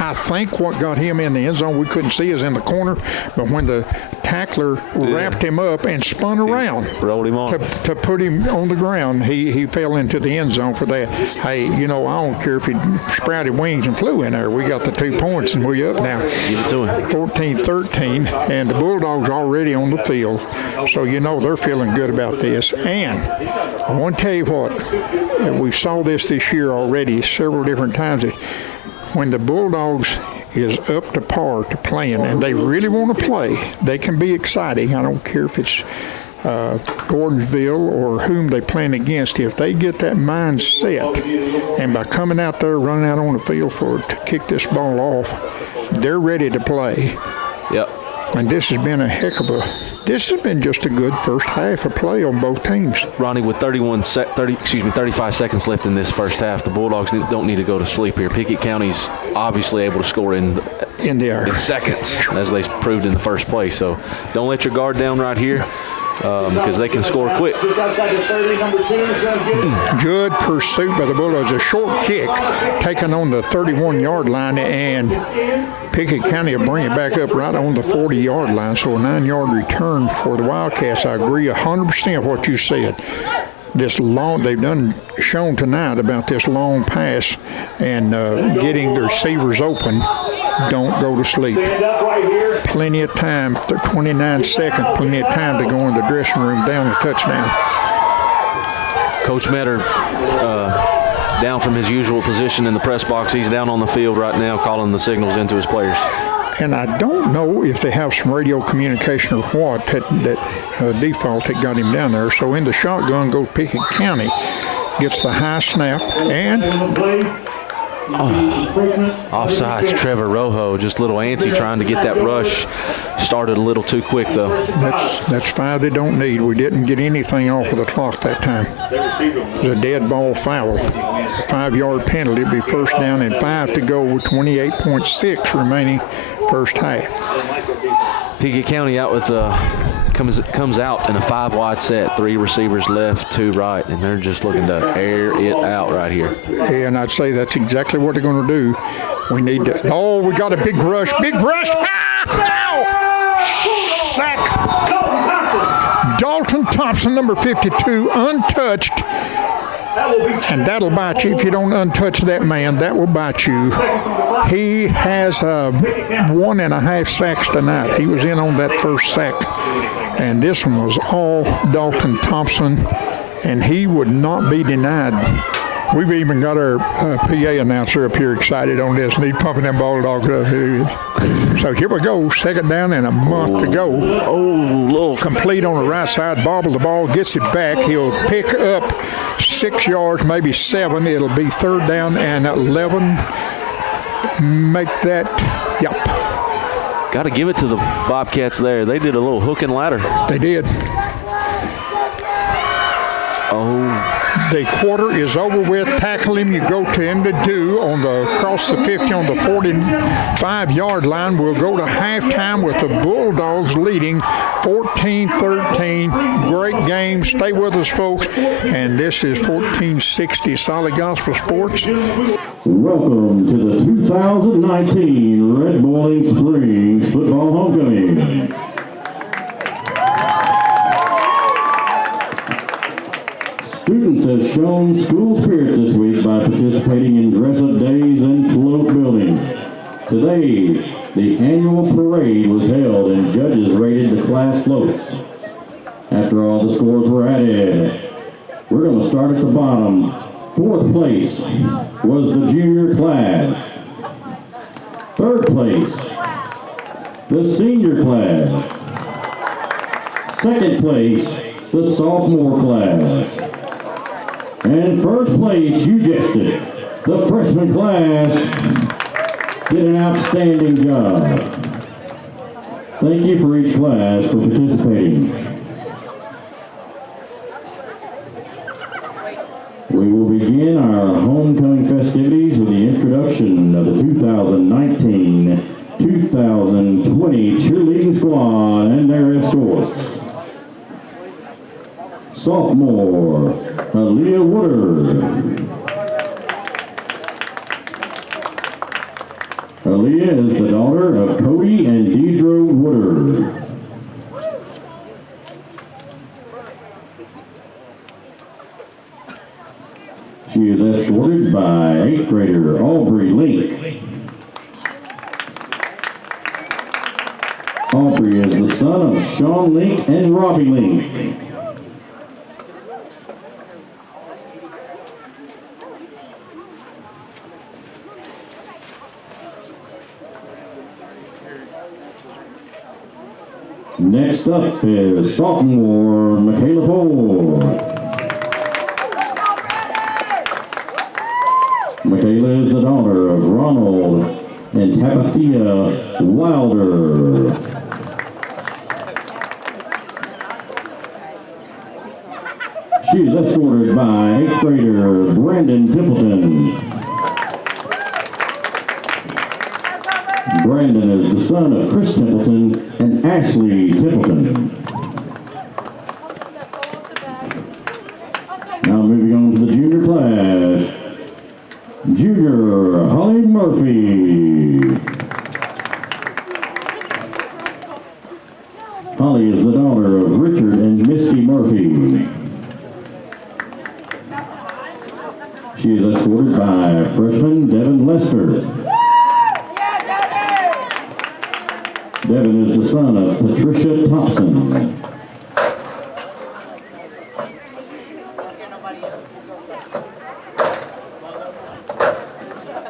I think what got him in the end zone, we couldn't see, is in the corner. But when the tackler wrapped him up and spun around, rolled him on to put him on the ground, he fell into the end zone for that. Hey, I don't care if he sprouted wings and flew in there. We got the 2 points, and we're up now. Give it to him. 14-13, and the Bulldogs already on the field. So they're feeling good about this. And I want to tell you what, we saw this year already several different times. When the Bulldogs is up to par to playing, and they really want to play, they can be exciting. I don't care if it's Gordonsville or whom they playing against. If they get that mindset, and by coming out there, running out on the field to kick this ball off, they're ready to play. Yep. And this has been this has been just a good first half of play on both teams. Ronnie, with 35 seconds left in this first half, the Bulldogs don't need to go to sleep here. Pickett County's obviously able to score in seconds, as they proved in the first place. So don't let your guard down right here. Because they can score quick. Good pursuit by the Bulldogs. A short kick taken on the 31-yard line, and Pickett County will bring it back up right on the 40-yard line. So a 9-yard return for the Wildcats. I agree 100% of what you said. They've shown tonight about this long pass and getting the receivers open. Don't go to sleep. Plenty of time, 29 seconds, plenty of time to go in the dressing room down a touchdown. Coach Metter down from his usual position in the press box. He's down on the field right now calling the signals into his players. And I don't know if they have some radio communication or what that default that got him down there. So in the shotgun goes Pickett County. Gets the high snap and offsides Trevor Rojo, just a little antsy trying to get that rush started a little too quick though. That's 5 they don't need. We didn't get anything off of the clock that time. It was a dead ball foul. 5-yard penalty. It'd be first down and 5 to go with 28.6 remaining first half. Pickett County out with comes out in a 5-wide set, 3 receivers left, 2 right, and they're just looking to air it out right here. And I'd say that's exactly what they're going to do. We need to. Oh, we got a big rush. Big rush. Sack. Dalton Thompson, number 52, untouched. And that'll bite you if you don't untouch that man. That will bite you. He has 1.5 sacks tonight. He was in on that first sack. And this one was all Dalton Thompson, and he would not be denied. We've even got our PA announcer up here excited on this, and he's pumping them Bulldogs up here. So here we go, second down and a month to go. Oh, complete on the right side, bobble the ball, gets it back. He'll pick up 6 yards, maybe 7. It'll be third down and 11. Make that, yep. Got to give it to the Bobcats there. They did a little hook and ladder. They did. Oh. The quarter is over with. Tackle him. You go to him to do on the across the 50 on the 45-yard line. We'll go to halftime with the Bulldogs leading 14-13. Great game. Stay with us, folks. And this is 1460 Solid Gospel Sports. Welcome to the 2019 Red Boiling Springs Football Homecoming. parade was held and judges rated the class floats. After all the scores were added, we're going to start at the bottom. 4th place was the junior class. 3rd place, the senior class. 2nd place, the sophomore class. And 1st place, you guessed it, the freshman class did an outstanding job. Thank you for each class for participating. We will begin our homecoming festivities with the introduction of the 2019-2020 cheerleading squad and their escorts. Sophomore, Aaliyah Woodard. Aaliyah is the daughter of Cody and Deidre Woodard. She is escorted by 8th grader Aubrey Link. Aubrey is the son of Sean Link and Robbie Link. Next up is sophomore Michaela Ford. Michaela is the daughter of Ronald and Tapathia Wilder. She is escorted by 8th grader Brandon Templeton. Brandon is the son of Chris Templeton and Ashley Templeton. Now moving on to the junior class. Junior Holly Murphy. Holly is the daughter of Richard and Misty Murphy. She is escorted by freshman Devin Lester. Devin is the son of Patricia Thompson.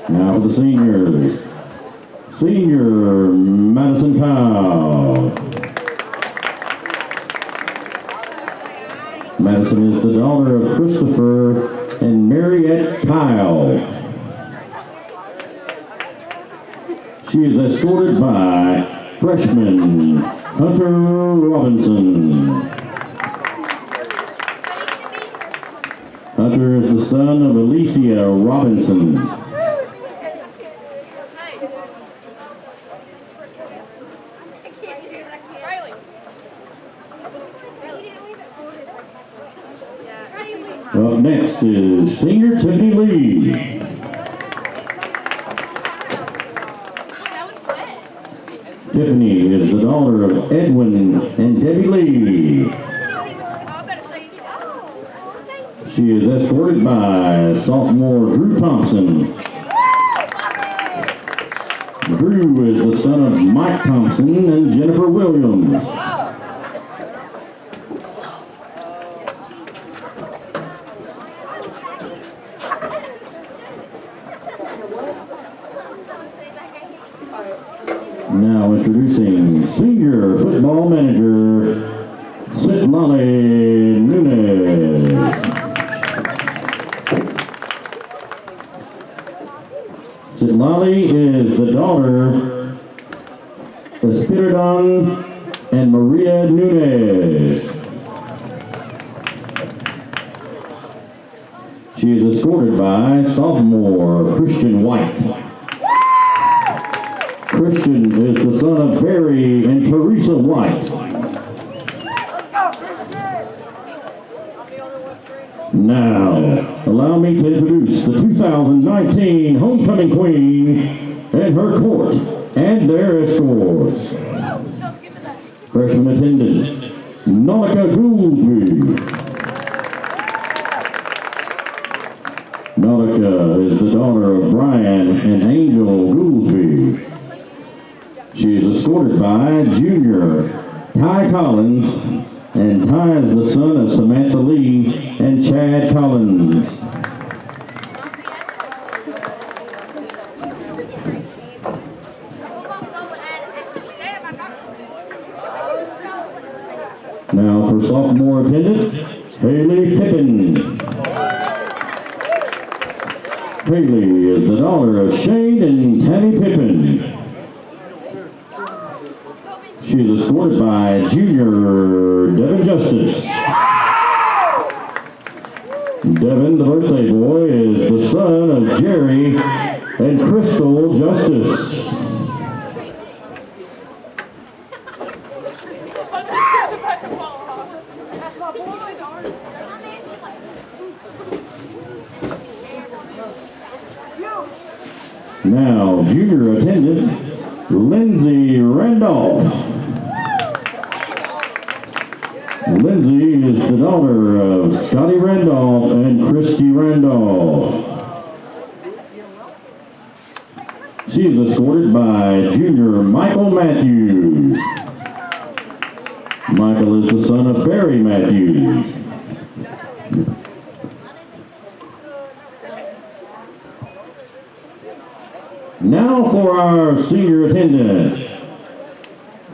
Now for the seniors. Senior Madison Kyle. Madison is the daughter of Christopher and Mariette Kyle. She is escorted by freshman Hunter Robinson. Hunter is the son of Alicia Robinson. Up next is senior Tiffany Lee. Tiffany is the daughter of Edwin and Debbie Lee. She is escorted by sophomore Drew Thompson. Drew is the son of Mike Thompson and Jennifer Williams. Now introducing senior football manager, Sitlali Nunez. Sitlali is the daughter of Spiridon and Maria Nunez. She is escorted by sophomore Christian White. Christian is the son of Barry and Teresa White. Now, allow me to introduce the 2019 Homecoming Queen and her court and their escorts. Freshman attendant, Nonica Goolsby. Nonica is the daughter of Brian and Angel Goolsby. She is escorted escorted by junior Ty Collins, and Ty is the son of Samantha Lee and Chad Collins. Now for sophomore attendant, Haley Pippin. Haley is the daughter of Shane and Tammy Pippin. She is escorted by junior Devin Justice. Devin, the birthday boy, is the son of Jerry and Crystal Justice. Now, junior attendant, Lindsay Randolph. Lindsay is the daughter of Scotty Randolph and Christy Randolph. She is escorted by junior Michael Matthews. Michael is the son of Barry Matthews. Now for our senior attendant,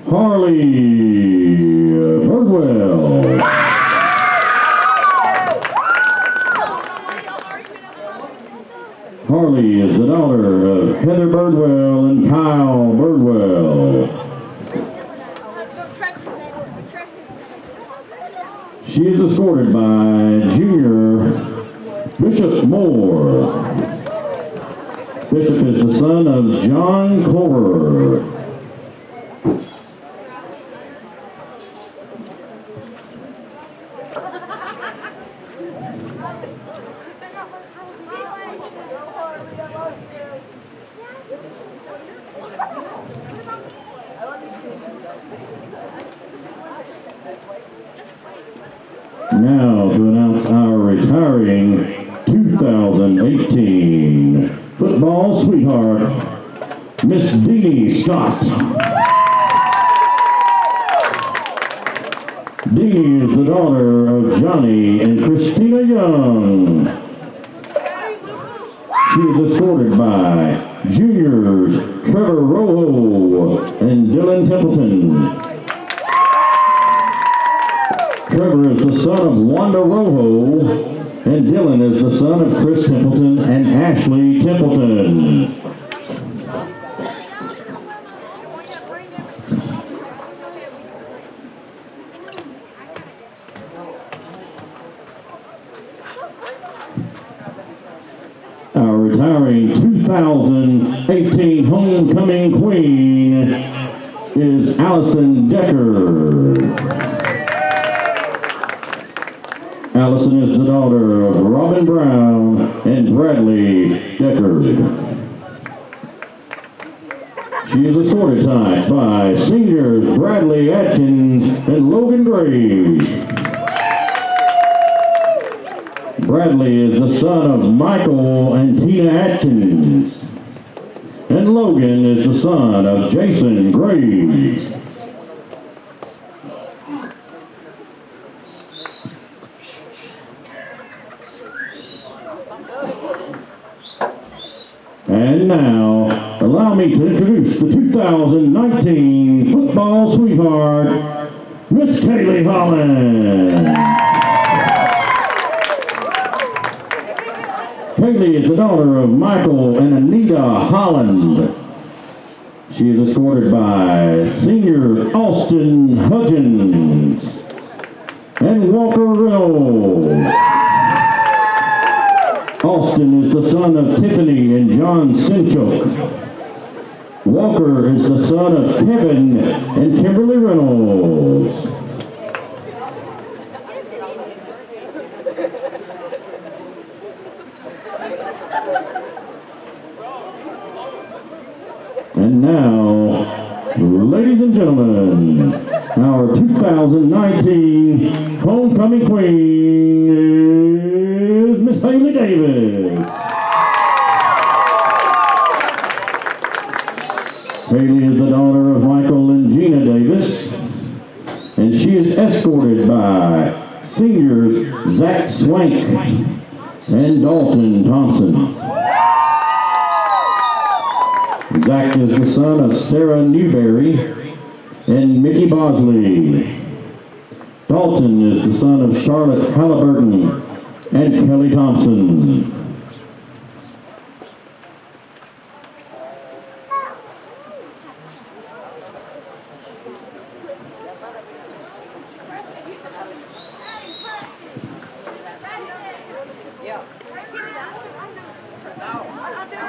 Harley Birdwell. Harley is the daughter of Heather Birdwell and Kyle Birdwell. She is escorted by junior Bishop Moore. Bishop is the son of John Corver. Now to announce our retiring 2018 football sweetheart, Miss Deanie Scott. Deanie is the daughter of Johnny and Christina Young. She is escorted by juniors Trevor Rojo and Dylan Templeton. Trevor is the son of Wanda Rojo, and Dylan is the son of Chris Templeton and Ashley Templeton. Our retiring 2018 homecoming queen is Allison Decker. Allison is the daughter of Robin Brown and Bradley Deckard. She is escorted tonight by seniors Bradley Atkins and Logan Graves. Bradley is the son of Michael and Tina Atkins. And Logan is the son of Jason Graves. And now, allow me to introduce the 2019 football sweetheart, Miss Kaylee Holland. Kaylee is the daughter of Michael and Anita Holland. She is escorted by senior Austin Hudgens and Walker Reynolds. Austin is the son of Tiffany and John Sinchuk. Walker is the son of Kevin and Kimberly Reynolds. And now, ladies and gentlemen, our 2019 homecoming queen is Miss Haley Davis. Haley is the daughter of Michael and Jean and she is escorted by seniors Zach Swank and Dalton Thompson. Zach is the son of Sarah Newberry and Mickey Bosley. Dalton is the son of Charlotte Halliburton and Kelly Thompson.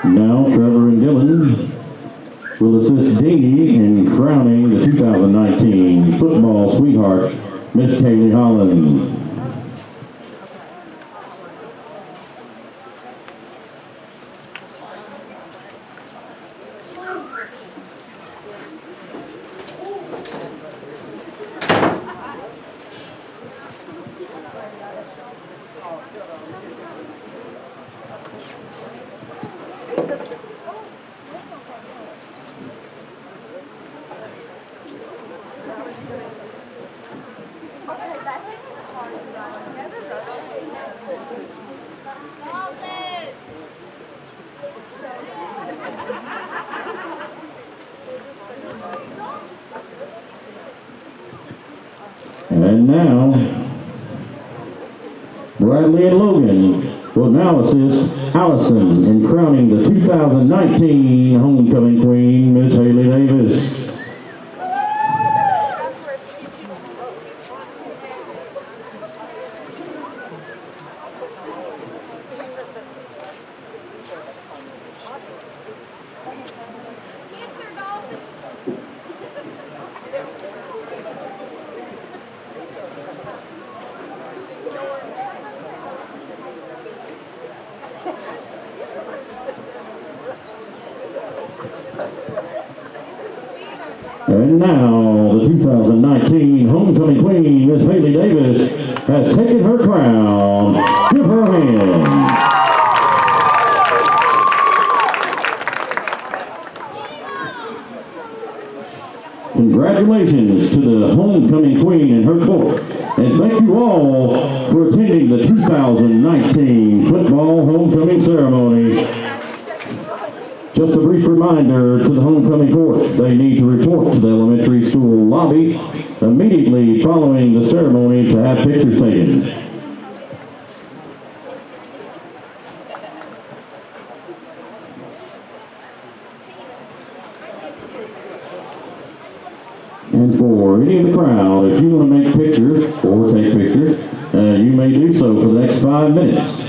Now Trevor and Dylan will assist Deanie in crowning the 2019 Football Sweetheart, Miss Kaylee Holland. And now, Bradley and Logan will now assist Allison in crowning the 2019 Homecoming Queen, Miss Haley Davis. And now, the 2019 Homecoming Queen, Miss Haley Davis, has taken her crown. Give her a hand. Congratulations to the Homecoming Queen and her court. And thank you all for attending the 2019 Football Homecoming Ceremony. Just a brief reminder to the homecoming court, they need to report to the elementary school lobby immediately following the ceremony to have pictures taken. And for any of the crowd, if you want to make pictures or take pictures, you may do so for the next 5 minutes.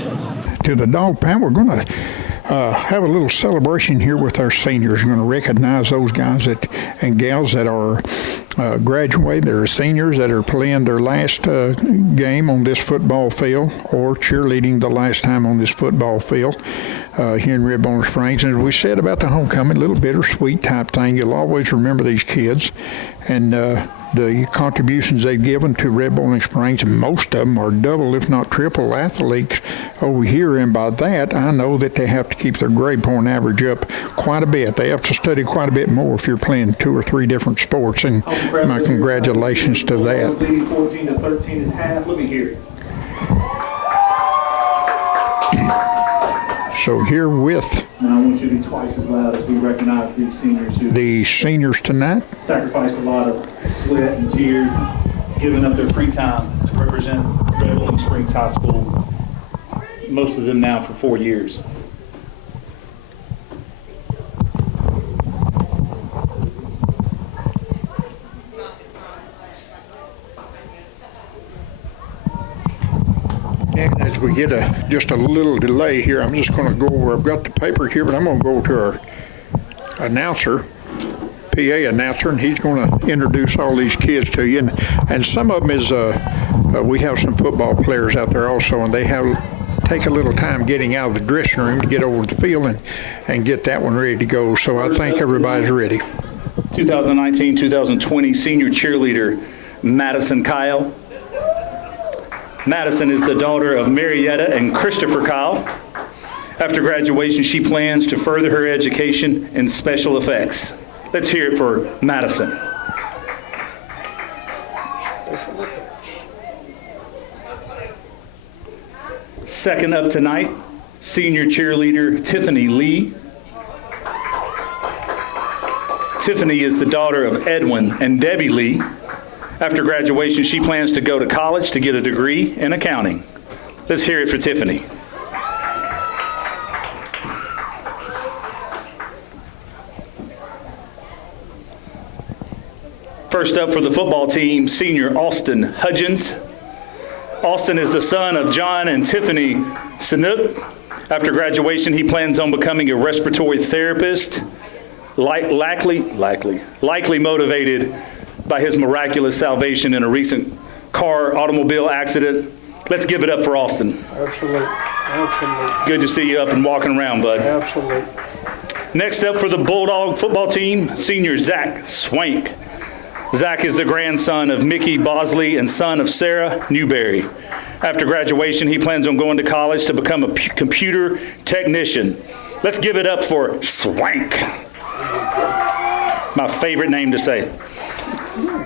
To the dog pound, we're going to have a little celebration here with our seniors. We're going to recognize those guys and gals that are graduating. There are seniors that are playing their last game on this football field or cheerleading the last time on this football field here in Red Boiling Springs. And as we said about the homecoming, a little bittersweet type thing. You'll always remember these kids and the contributions they've given to Red Boiling Springs, and most of them are double, if not triple, athletes over here. And by that, I know that they have to keep their grade point average up quite a bit. They have to study quite a bit more if you're playing 2 or 3 different sports. And my congratulations to that. 14 to 13 and a half. Let me hear it. So here with Now I want you to be twice as loud as we recognize these seniors who the seniors tonight. sacrificed a lot of sweat and tears, giving up their free time to represent Red Boiling Springs High School, most of them now for 4 years. And as we get just a little delay here, I'm just going to go over, I've got the paper here, but I'm going to go to our announcer, PA announcer, and he's going to introduce all these kids to you. And some of them is, we have some football players out there also, and they take a little time getting out of the dressing room to get over the field and get that one ready to go. So I think everybody's ready. 2019-2020 senior cheerleader Madison Kyle. Madison is the daughter of Marietta and Christopher Kyle. After graduation, she plans to further her education in special effects. Let's hear it for Madison. Second up tonight, senior cheerleader Tiffany Lee. Tiffany is the daughter of Edwin and Debbie Lee. After graduation, she plans to go to college to get a degree in accounting. Let's hear it for Tiffany. First up for the football team, senior Austin Hudgens. Austin is the son of John and Tiffany Sanook. After graduation, he plans on becoming a respiratory therapist, likely motivated by his miraculous salvation in a recent automobile accident. Let's give it up for Austin. Absolutely. Good to see you up and walking around, bud. Absolutely. Next up for the Bulldog football team, senior Zach Swank. Zach is the grandson of Mickey Bosley and son of Sarah Newberry. After graduation, he plans on going to college to become a computer technician. Let's give it up for Swank. My favorite name to say.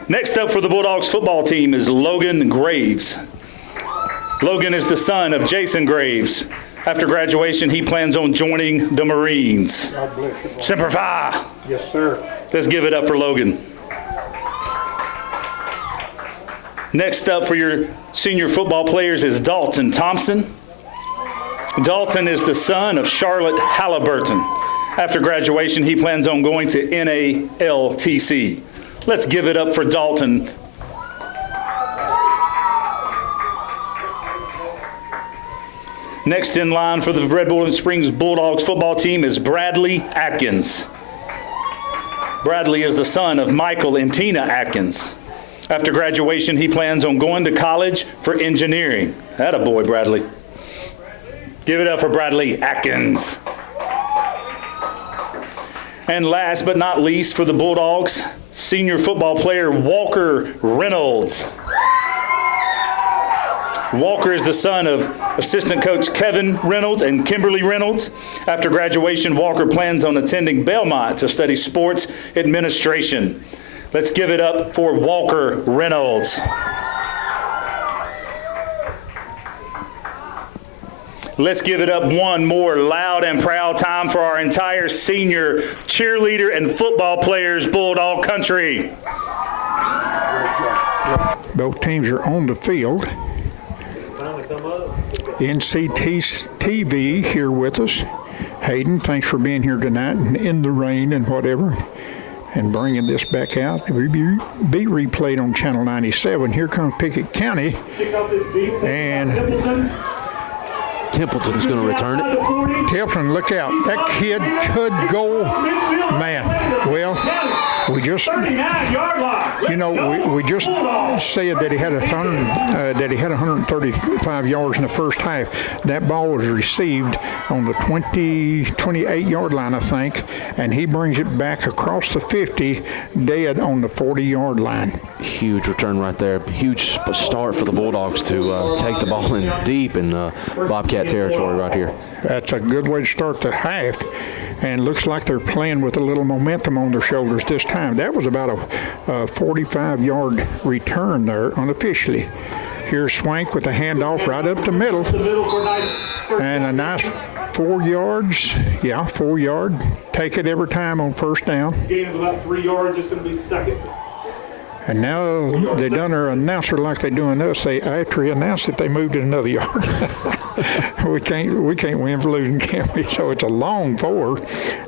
Next up for the Bulldogs football team is Logan Graves. Logan is the son of Jason Graves. After graduation, he plans on joining the Marines. God bless you. Semper Fi. Yes, sir. Let's give it up for Logan. Next up for your senior football players is Dalton Thompson. Dalton is the son of Charlotte Halliburton. After graduation, he plans on going to NALTC. Let's give it up for Dalton. Next in line for the Red Boiling Springs Bulldogs football team is Bradley Atkins. Bradley is the son of Michael and Tina Atkins. After graduation, he plans on going to college for engineering. Attaboy, Bradley. Give it up for Bradley Atkins. And last but not least for the Bulldogs, senior football player Walker Reynolds. Walker is the son of assistant coach Kevin Reynolds and Kimberly Reynolds. After graduation, Walker plans on attending Belmont to study sports administration. Let's give it up for Walker Reynolds. Let's give it up one more loud and proud time for our entire senior cheerleader and football players, Bulldog Country. Both teams are on the field. NCTV here with us. Hayden, thanks for being here tonight and in the rain and whatever, and bringing this back out. It will be replayed on Channel 97. Here comes Pickett County, and Templeton's going to return it. Templeton, look out. That kid could go, man. Well, we just, you know, we just said that he had 135 yards in the first half. That ball was received on the 28-yard line, I think, and he brings it back across the 50, dead on the 40-yard line. Huge return right there. Huge start for the Bulldogs to take the ball in deep in Bobcat territory right here. That's a good way to start the half, and looks like they're playing with a little momentum on their shoulders this time. That was about a 45-yard return there unofficially. Here's Swank with the handoff right up the middle, and a nice 4 yards. Yeah, 4 yard. Take it every time on first down. Gain of about 3 yards. It's going to be second. And now they done our announcer like they doing us. They after he announced it, they moved it another yard. we can't win for losing, can we? So it's a long 4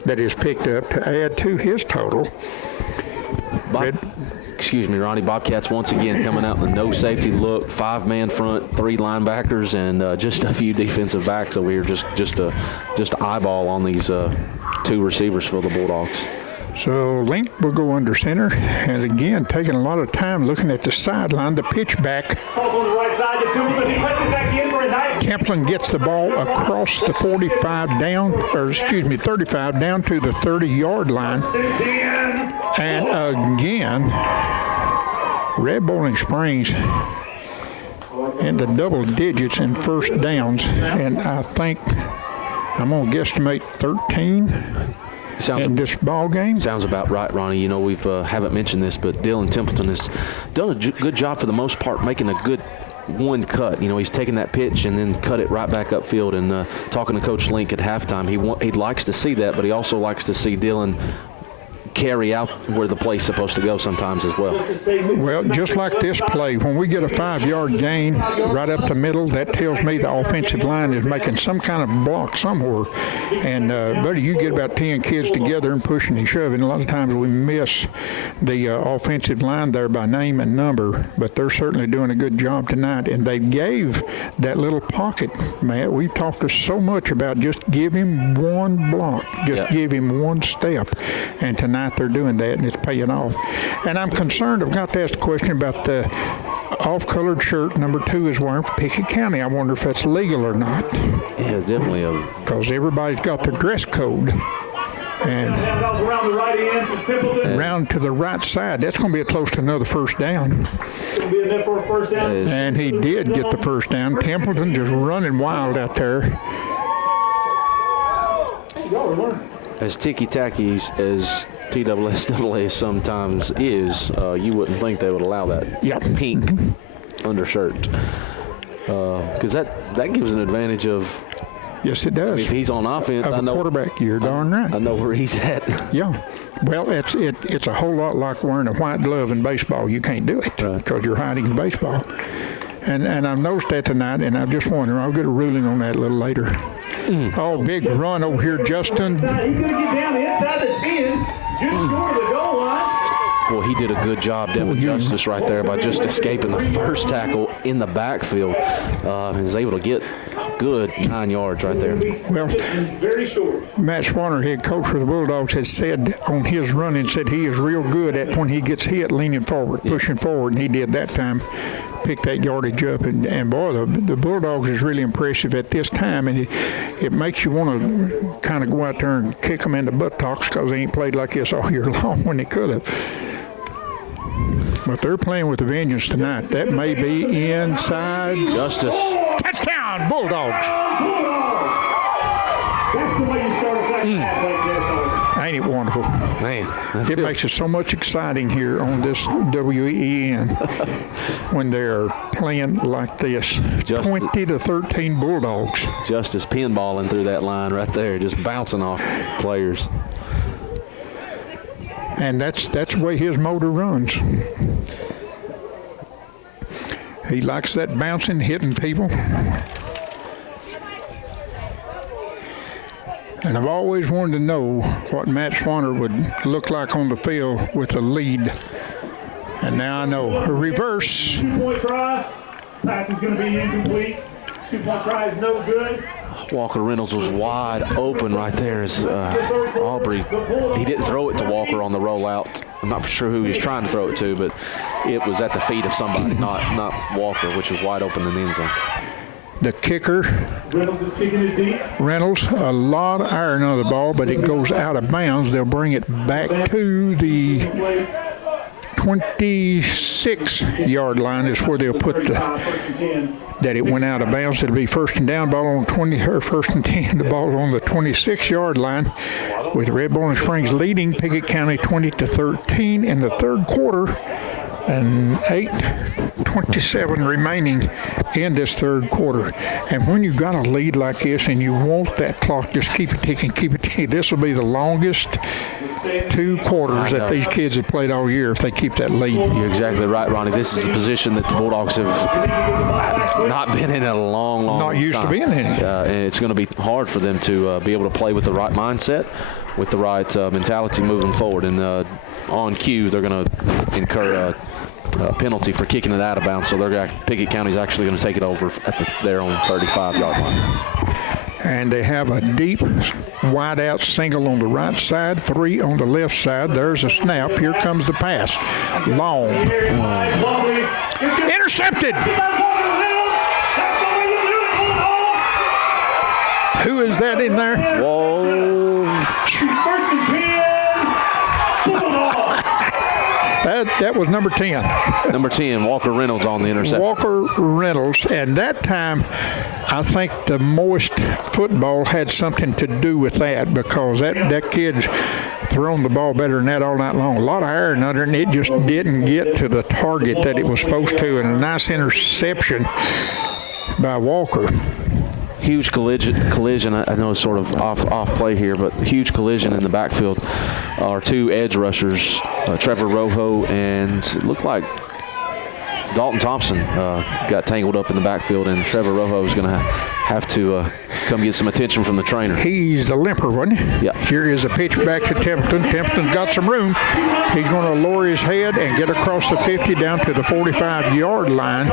that is picked up to add to his total. Excuse me, Ronnie. Bobcats once again coming out in the no safety look, 5-man front, 3 linebackers, and just a few defensive backs over here. Just eyeball on these 2 receivers for the Bulldogs. So Link will go under center, and again taking a lot of time looking at the sideline. The pitch back. On the right side to Templeton. He cuts it back in for a nice. Templin gets the ball across the 35 down to the 30-yard line. And again, Red Boiling Springs in the double digits in first downs, and I think I'm going to guesstimate 13. in this ball game. Sounds about right, Ronnie. You know, we haven't mentioned this, but Dylan Templeton has done a good job for the most part, making a good one cut. You know, he's taking that pitch and then cut it right back upfield. And talking to Coach Link at halftime, he likes to see that, but he also likes to see Dylan carry out where the play's supposed to go sometimes as well. Well, just like this play, when we get a 5-yard gain right up the middle, that tells me the offensive line is making some kind of block somewhere. And, buddy, you get about 10 kids together and pushing and shoving. A lot of times we miss the offensive line there by name and number, but they're certainly doing a good job tonight. And they gave that little pocket, Matt. We've talked so much about just give him one block, just give him one step. And tonight they're doing that, and it's paying off. And I'm concerned, I've got to ask the question about the off-colored shirt number 2 is wearing for Pickett County. I wonder if that's legal or not. Yeah, definitely. Because everybody's got their dress code. And around the right end to Templeton. Round to the right side. That's going to be close to another first down. Going to be in there for a first down. And he did get the first down. Templeton just running wild out there. As ticky-tacky as TSSAA sometimes is, you wouldn't think they would allow that pink undershirt. Because that gives an advantage of. Yes, it does. If he's on offense, I know quarterback. You're darn right. I know where he's at. Yeah. Well, it's a whole lot like wearing a white glove in baseball. You can't do it because you're hiding the baseball. And I've noticed that tonight, and I'm just wondering. I'll get a ruling on that a little later. Oh, big run over here, Justin. He's going to get down inside the 10, just short of the goal line. Well, he did a good job, Devin Justice, right there by just escaping the first tackle in the backfield. And was able to get a good 9 yards right there. Well, Matt Swanner, head coach for the Bulldogs, has said on his running, said he is real good at when he gets hit, leaning forward, pushing forward, and he did that time. Pick that yardage up, and boy, the Bulldogs is really impressive at this time, and it makes you want to kind of go out there and kick them in the buttocks because they ain't played like this all year long when they could have. But they're playing with a vengeance tonight. That may be inside. Justice. Touchdown, Bulldogs. That's the way you start a second half right there, fellas. Ain't it wonderful? Man, it makes it so much exciting here on this WEN when they're playing like this. 20-13 Bulldogs. Justice pinballing through that line right there, just bouncing off players. And that's the way his motor runs. He likes that bouncing, hitting people. And I've always wanted to know what Matt Swanner would look like on the field with the lead. And now I know. A reverse. 2-point try. Pass is going to be incomplete. 2-point try is no good. Walker Reynolds was wide open right there as Aubrey. He didn't throw it to Walker on the rollout. I'm not sure who he was trying to throw it to, but it was at the feet of somebody, not Walker, which was wide open in the end zone. The kicker, Reynolds is kicking it deep. Reynolds, a lot of iron on the ball, but it goes out of bounds. They'll bring it back to the 26-yard line is where they'll put that it went out of bounds. It'll be first and down, ball on 20, or first and 10, the ball on the 26-yard line with Red Boiling Springs leading Pickett County 20-13 in the third quarter. And 8:27 remaining in this third quarter. And when you got a lead like this and you want that clock, just keep it ticking, keep it ticking. This will be the longest 2 quarters that these kids have played all year if they keep that lead. You're exactly right, Ronnie. This is a position that the Bulldogs have not been in a long time. Not used to being in it. And it's going to be hard for them to be able to play with the right mindset, with the right mentality moving forward. And on cue, they're going to incur a penalty for kicking it out of bounds. So Pickett County's actually going to take it over at their own 35-yard line. And they have a deep wide out single on the right side, 3 on the left side. There's a snap. Here comes the pass. Long. Intercepted. Who is that in there? Whoa. First and 10. That that was number 10. Number 10, Walker Reynolds on the interception. Walker Reynolds, and that time, I think the moist football had something to do with that, because that kid's thrown the ball better than that all night long. A lot of iron under it, and it just didn't get to the target that it was supposed to, and a nice interception by Walker. Huge collision. I know it's sort of off play here, but huge collision in the backfield. Our two edge rushers, Trevor Rojo and it looked like Dalton Thompson got tangled up in the backfield, and Trevor Rojo is going to have to come get some attention from the trainer. He's the limper one. Yeah. Here is a pitch back to Templeton. Templeton's got some room. He's going to lower his head and get across the 50 down to the 45-yard line.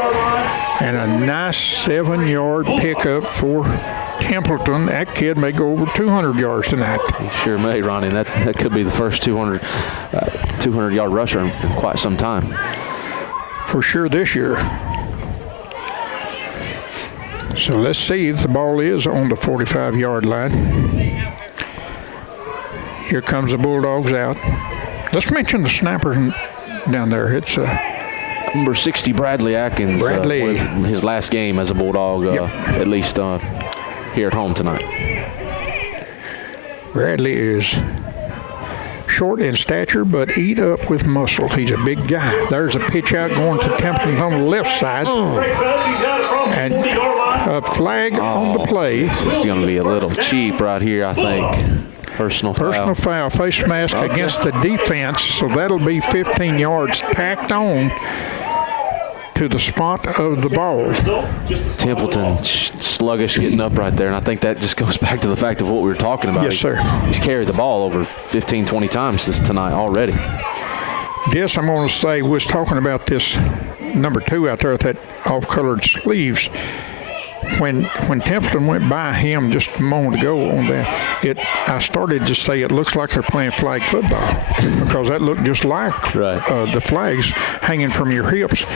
And a nice 7-yard pickup for Templeton. That kid may go over 200 yards tonight. He sure may, Ronnie. That could be the first 200-yard rusher in quite some time. For sure this year. So let's see if the ball is on the 45-yard line. Here comes the Bulldogs out. Let's mention the snapper down there. It's number 60, Bradley Atkins. Bradley. His last game as a Bulldog, at least here at home tonight. Bradley is short in stature, but eat up with muscle. He's a big guy. There's a pitch out going to Templeton on the left side. And a flag on the play. This is going to be a little cheap right here, I think. Personal foul. Face mask against the defense, so that'll be 15 yards tacked on to the spot of the ball. Templeton sluggish getting up right there, and I think that just goes back to the fact of what we were talking about. Yes, sir. He's carried the ball over 15, 20 times tonight already. This, I'm going to say, was talking about this number 2 out there with that off-colored sleeves. When Templeton went by him just a moment ago on that, I started to say it looks like they're playing flag football, because that looked just like the flags hanging from your hips.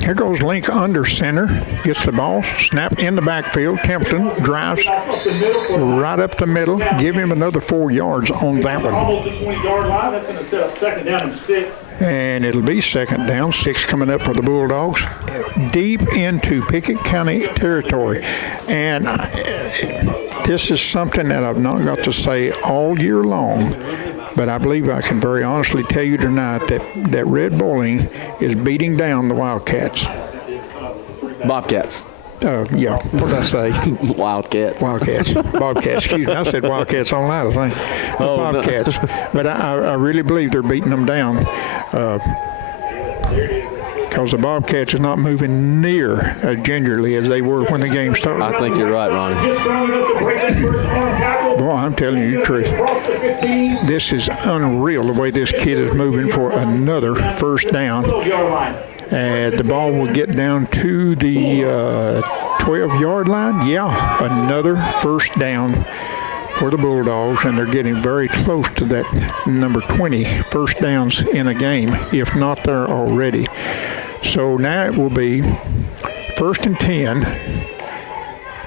Here goes Link under center, gets the ball, snap in the backfield. Templeton drives right up the middle. Give him another 4 yards on that one. Almost the 20-yard line. That's going to set up 2nd down and 6. And it'll be 2nd down, 6 coming up for the Bulldogs. Deep into Pickett County territory. And this is something that I've not got to say all year long, but I believe I can very honestly tell you tonight that Red Boiling is beating down the Wildcats. Bobcats. Yeah, what did I say? Wildcats. Wildcats. Bobcats. Excuse me. I said Wildcats all night, I think. Bobcats. No. But I really believe they're beating them down, because the Bobcats is not moving near as gingerly as they were when the game started. I think you're right, Ronnie. Boy, I'm telling you the truth. This is unreal the way this kid is moving for another 1st down. And the ball will get down to the 12-yard line. Yeah, another 1st down for the Bulldogs, and they're getting very close to that number 20 1st downs in a game, if not there already. So now it will be 1st and 10.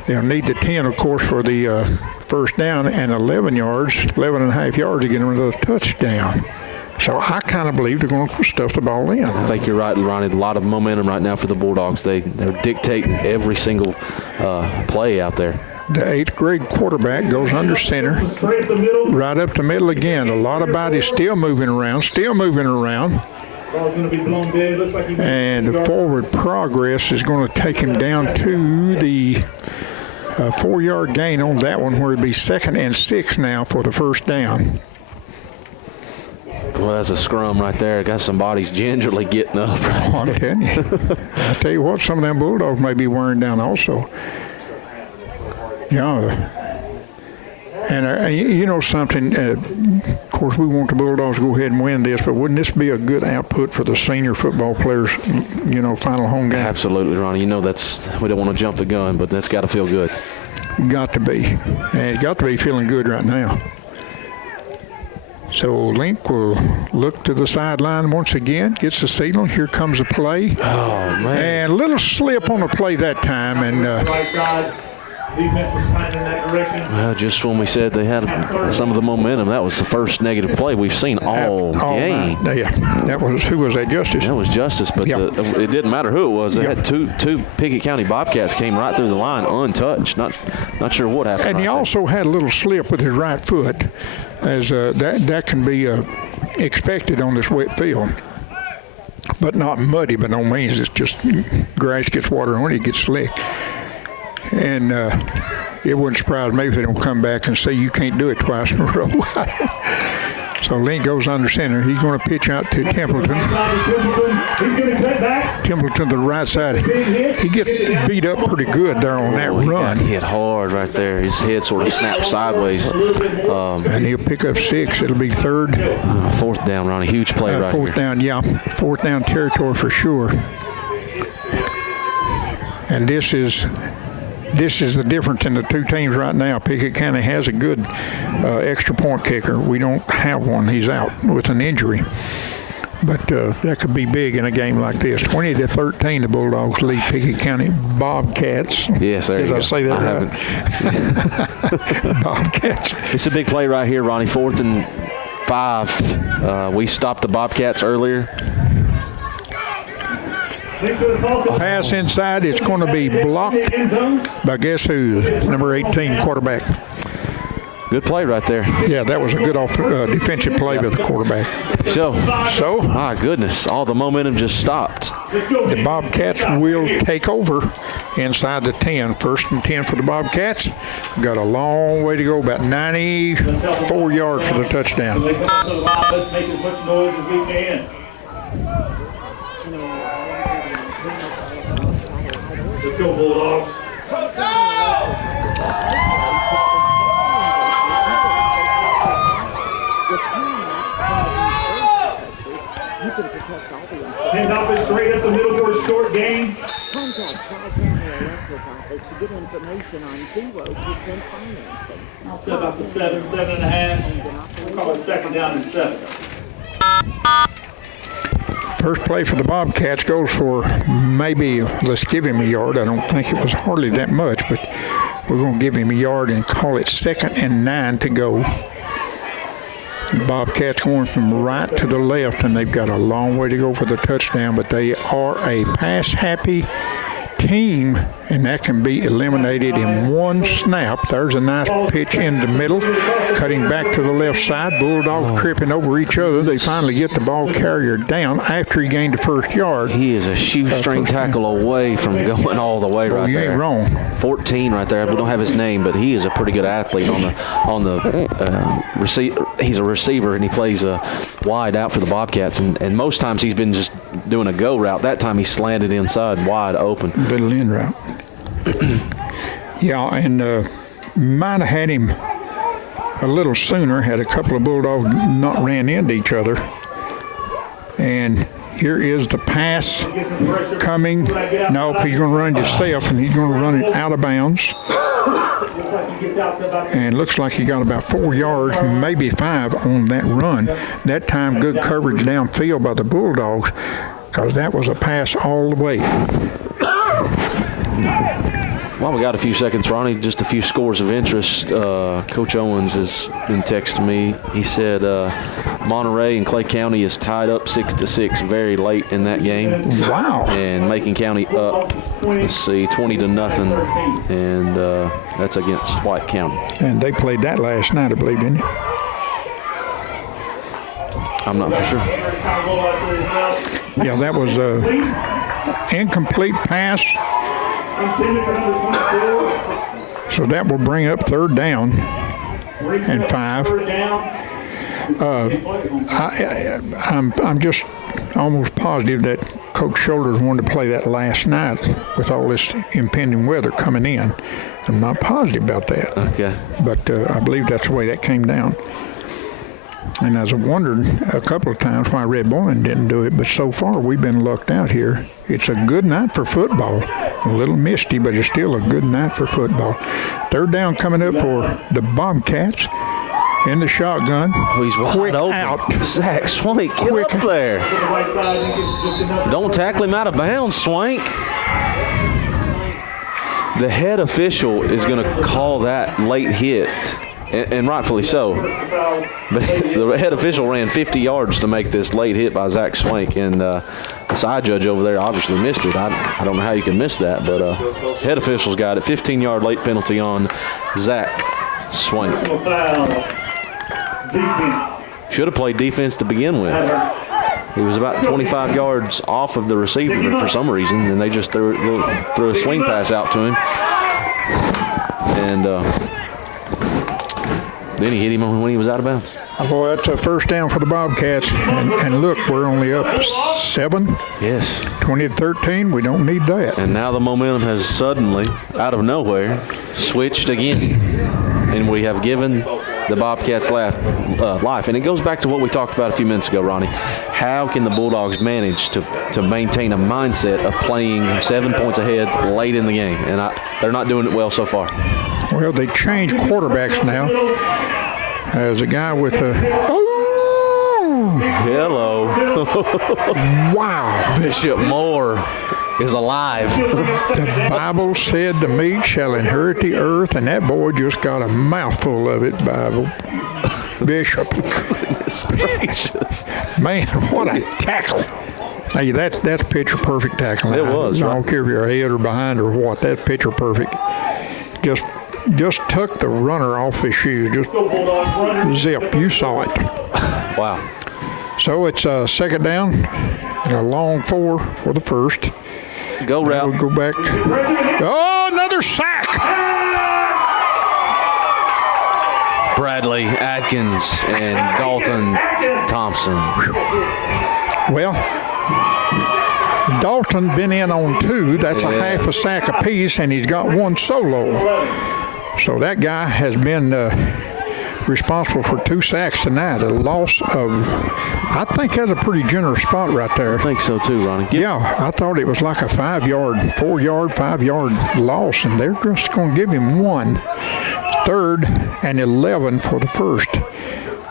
They'll need the 10, of course, for the 1st down, and 11 and a half yards to get another touchdown. So I kind of believe they're going to stuff the ball in. I think you're right, Ronnie. A lot of momentum right now for the Bulldogs. They're dictating every single play out there. The 8th grade quarterback goes under center, right up the middle again. A lot of bodies still moving around. And the forward progress is going to take him down to the 4-yard gain on that one, where it'd be 2nd and 6 now for the 1st down. Well, that's a scrum right there. Got some bodies gingerly getting up. Oh, I'm telling you. I tell you what, some of them Bulldogs may be wearing down also. Yeah. And you know something, of course, we want the Bulldogs to go ahead and win this, but wouldn't this be a good output for the senior football players, final home game? Absolutely, Ronnie. We don't want to jump the gun, but that's got to feel good. Got to be. And it's got to be feeling good right now. So Link will look to the sideline once again, gets the signal. Here comes the play. Oh, man. And a little slip on the play that time. And Defense was kind in that direction. Well, just when we said they had some of the momentum, that was the first negative play we've seen all game. Yeah, that was, who was that, Justice? That was Justice, but Yeah. it didn't matter who it was. They had two Pickett County Bobcats came right through the line untouched. Not sure what happened. And he also had a little slip with his right foot, as that can be expected on this wet field. But not muddy, by no means. It's just grass gets water on it, it gets slick. And it wouldn't surprise me if they don't come back and say you can't do it twice in a row. So Link goes under center. He's going to pitch out to Templeton. He's going to cut back. Templeton to the right side. He gets beat up pretty good there on that He run. got hit hard right there. His head sort of snapped sideways. And he'll pick up 6. It'll be third. Fourth down, Ronnie. Huge play right Fourth here. down, yeah. Fourth down territory for sure. And this is the difference in the two teams right now. Pickett County has a good extra point kicker. We don't have one. He's out with an injury. But that could be big in a game like this. 20-13, the Bulldogs lead Pickett County Bobcats. Yes, there you go. Did I say that right? Haven't. Bobcats. It's a big play right here, Ronnie. 4th and 5. We stopped the Bobcats earlier. Pass inside. It's going to be blocked by guess who? Number 18 quarterback. Good play right there. Yeah, that was a good defensive play by the quarterback. So, So my goodness, all the momentum just stopped. the Bobcats will take over inside the 10. 1st and 10 for the Bobcats. Got a long way to go, about 94 yards for the touchdown. They come to the line. Let's make as much noise as we can. Let's go, Bulldogs. Hand off it straight up the middle for a short gain. It's about the 7.5. We'll call it 2nd down and 7. First play for the Bobcats goes for maybe, let's give him a yard. I don't think it was hardly that much, but we're going to give him a yard and call it 2nd and 9 to go. The Bobcats going from right to the left, and they've got a long way to go for the touchdown, but they are a pass-happy team, and that can be eliminated in one snap. There's a nice pitch in the middle, cutting back to the left side. Bulldogs tripping over each other. They finally get the ball carrier down after he gained the 1st yard. He is a shoestring tackle away from going all the way right You there. ain't wrong. 14 right there. We don't have his name, but he is a pretty good athlete on the receiver. He's a receiver, and he plays wide out for the Bobcats. And most times he's been just doing a go route. That time he slanted inside wide open. Little in route. Yeah, and might have had him a little sooner, had a couple of Bulldogs not ran into each other. And here is the pass coming. Nope, he's going to run it himself, and he's going to run it out of bounds. And looks like he got about 4 yards, maybe 5 on that run. That time, good coverage downfield by the Bulldogs, because that was a pass all the way. Well, we got a few seconds, Ronnie. Just a few scores of interest. Coach Owens has been texting me. He said Monterey and Clay County is tied up 6-6 very late in that game. Wow. And Macon County up, let's see, 20-0, and that's against White County. And they played that last night, I believe, didn't they? I'm not for sure. Yeah, that was an incomplete pass. So that will bring up 3rd down and 5. I'm just almost positive that Coach Shoulders wanted to play that last night with all this impending weather coming in. I'm not positive about that. Okay. But I believe that's the way that came down. And I was wondering a couple of times why Red Boiling didn't do it, but so far we've been lucked out here. It's a good night for football. A little misty, but it's still a good night for football. 3rd down coming up for the Bobcats in the shotgun. Oh, he's wide Quick open. out. Zach Swank, get Quick. up there. Don't tackle him out of bounds, Swank. The head official is going to call that late hit, and rightfully so. But the head official ran 50 yards to make this late hit by Zach Swank, and the side judge over there obviously missed it. I don't know how you can miss that, but head officials got it. 15-yard late penalty on Zach Swank. Should have played defense to begin with. He was about 25 yards off of the receiver for some reason, and they just threw a swing pass out to him. And then he hit him when he was out of bounds. Boy, that's a first down for the Bobcats. And look, we're only up 7. Yes. 20-13. We don't need that. And now the momentum has suddenly, out of nowhere, switched again. And we have given the Bobcats life. And it goes back to what we talked about a few minutes ago, Ronnie. How can the Bulldogs manage to maintain a mindset of playing 7 points ahead late in the game? And they're not doing it well so far. Well, they changed quarterbacks now. There's a guy with a... Oh! Hello. Wow. Bishop Moore is alive. The Bible said the meek shall inherit the earth, and that boy just got a mouthful of it, Bible. Bishop. Goodness gracious. Man, what a tackle. Hey, that's picture perfect tackling. It was, I right? don't care if you're ahead or behind or what. That's picture perfect. Just took the runner off his shoes. Just zip. You saw it. Wow. So it's a second down and a long 4 for the first. Go route. We'll go back. Oh, another sack. Bradley, Atkins, and Dalton Thompson. Well, Dalton been in on 2. That's a half a sack apiece, and he's got 1 solo. So that guy has been responsible for 2 sacks tonight. A loss of, I think that's a pretty generous spot right there. I think so too, Ronnie. Yeah, I thought it was like a 5-yard, 4-yard, 5-yard loss, and they're just going to give him 1. 3rd and 11 for the first.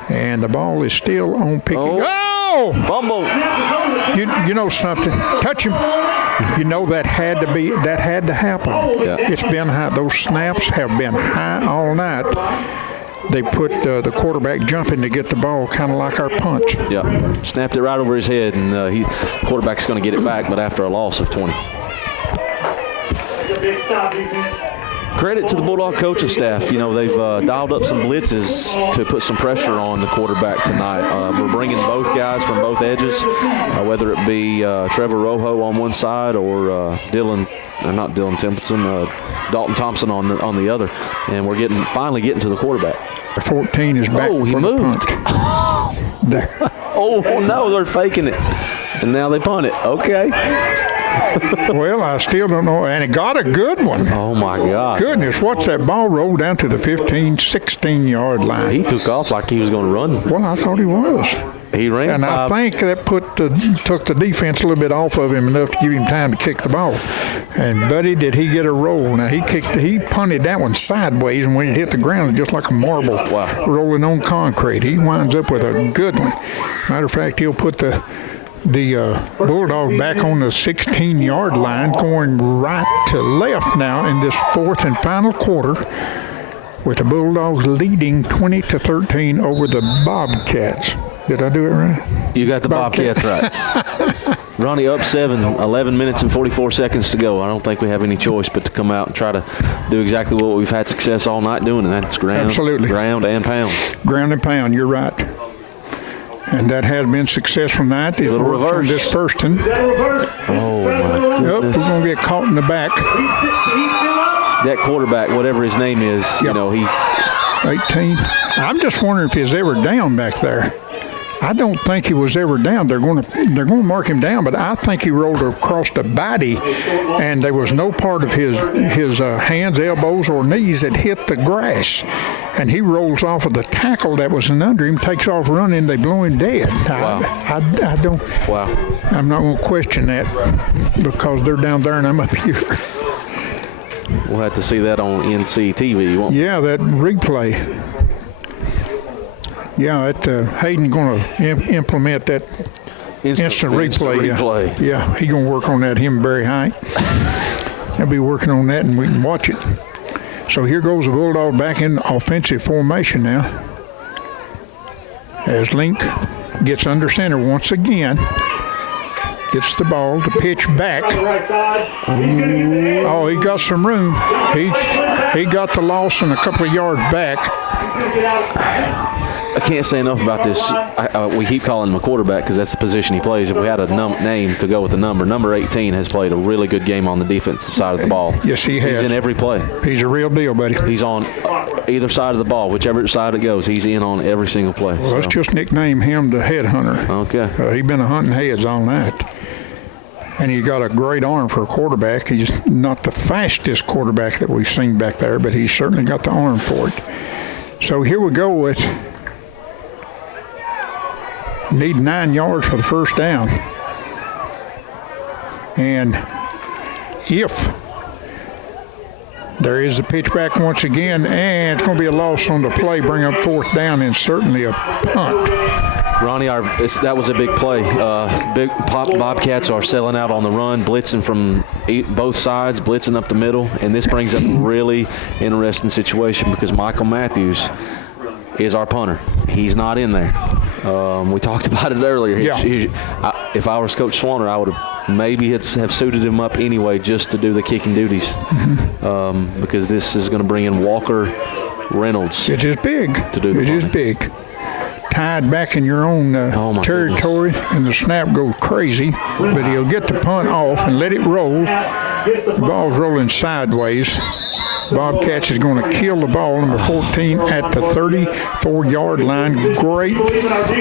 And the ball is still on Pickett. Oh! Fumble. You know something? Touch him. You know that had to happen. Yeah. It's been high. Those snaps have been high all night. They put the quarterback jumping to get the ball, kind of like our punch. Yeah, snapped it right over his head, and quarterback's going to get it back, but after a loss of 20. Credit to the Bulldog coaching staff. You know, they've dialed up some blitzes to put some pressure on the quarterback tonight. We're bringing both guys from both edges, whether it be Trevor Rojo on one side or Dalton Thompson on the other. And we're finally getting to the quarterback. 14 is back. Oh, he for moved. The punt. Oh, no, they're faking it. And now they punt it. Okay. Well, I still don't know. And it got a good one. Oh, my God. Goodness, what's that ball rolled down to the 15, 16-yard line? He took off like he was going to run. Well, I thought he was. He ran. And I think that took the defense a little bit off of him enough to give him time to kick the ball. And, buddy, did he get a roll. Now, he punted that one sideways, and when it hit the ground, just like a marble rolling on concrete. He winds up with a good one. Matter of fact, he'll put the Bulldogs back on the 16-yard line, going right to left now in this 4th and final quarter, with the Bulldogs leading 20-13 over the Bobcats. Did I do it right? You got the Bobcats right. Ronnie up 7, 11 minutes and 44 seconds to go. I don't think we have any choice but to come out and try to do exactly what we've had success all night doing, and that's ground and pound. Ground and pound, you're right. And that has been successful tonight. Little reverse. This first one. Oh, my goodness. Nope, we're going to get caught in the back. That quarterback, whatever his name is, Yep. 18. I'm just wondering if he's ever down back there. I don't think he was ever down. They're going to mark him down, but I think he rolled across the body, and there was no part of his hands, elbows, or knees that hit the grass. And he rolls off of the tackle that was under him, takes off running, they blow him dead. Wow. I don't. Wow. I'm not going to question that because they're down there and I'm up here. We'll have to see that on NCTV, won't we? Yeah, that replay. Yeah, Hayden going to implement that instant replay. Replay. Yeah, he going to work on that, him and Barry Hite. They'll be working on that, and we can watch it. So here goes the Bulldog back in offensive formation now. As Link gets under center once again. Gets the ball to pitch back. Oh, he got some room. He got the loss and a couple of yards back. I can't say enough about this. We keep calling him a quarterback because that's the position he plays. If we had a name to go with the number 18 has played a really good game on the defensive side of the ball. Yes, he has. He's in every play. He's a real deal, buddy. He's on either side of the ball, whichever side it goes. He's in on every single play. Well, let's just nickname him the headhunter. Okay. He's been hunting heads all night. And he's got a great arm for a quarterback. He's not the fastest quarterback that we've seen back there, but he's certainly got the arm for it. So here we go with need 9 yards for the first down. And if there is the pitch back once again, and it's going to be a loss on the play, bring up fourth down, and certainly a punt. Ronnie, that was a big play. Big Bobcats are selling out on the run, blitzing from both sides, blitzing up the middle, and this brings up a really interesting situation because Michael Matthews is our punter. He's not in there. We talked about it earlier. Yeah. If I was Coach Swanner, I would have maybe have suited him up anyway just to do the kicking duties because this is going to bring in Walker Reynolds. It is big. To do the it is big. Tied back in your own territory, and the snap goes crazy, but he'll get the punt off and let it roll. The ball's rolling sideways. Bobcats is going to kill the ball, number 14, at the 34-yard line. Great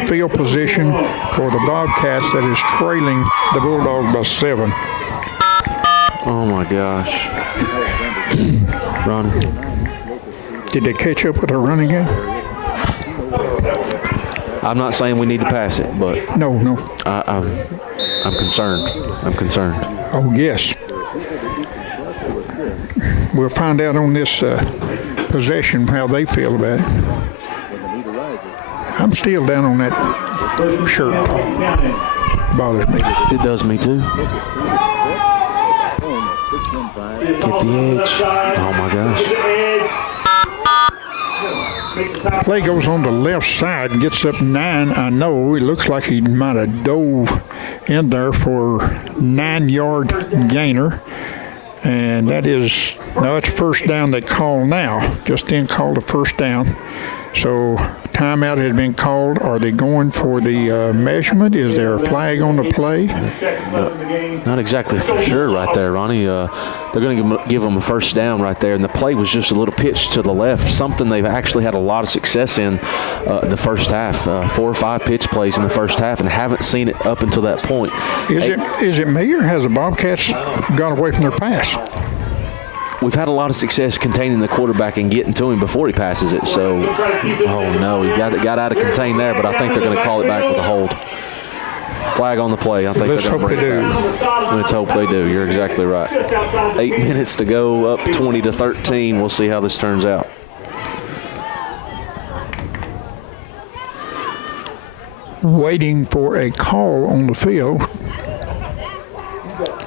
field position for the Bobcats that is trailing the Bulldogs by 7. Oh, my gosh. Ronnie. Did they catch up with our running game? I'm not saying we need to pass it, but No. I'm concerned. I'm concerned. Oh, yes. We'll find out on this possession how they feel about it. I'm still down on that shirt. Bothers me. It does me too. Get the edge. Oh my gosh. Play goes on the left side and gets up 9. I know it looks like he might have dove in there for 9-yard gainer. And that is, no, it's a first down they call now. Just then called a first down. So timeout has been called. Are they going for the measurement? Is there a flag on the play? Not exactly for sure right there, Ronnie. They're going to give them a first down right there. And the play was just a little pitch to the left, something they've actually had a lot of success in the first half. 4 or 5 pitch plays in the first half and haven't seen it up until that point. Is it me or has the Bobcats gone away from their pass? We've had a lot of success containing the quarterback and getting to him before he passes it. So, oh no, he got out of contain there, but I think they're going to call it back with a hold. Flag on the play. I think Let's they're going to bring it back. Let's hope they do. You're exactly right. 8 minutes to go, up 20-13. We'll see how this turns out. Waiting for a call on the field.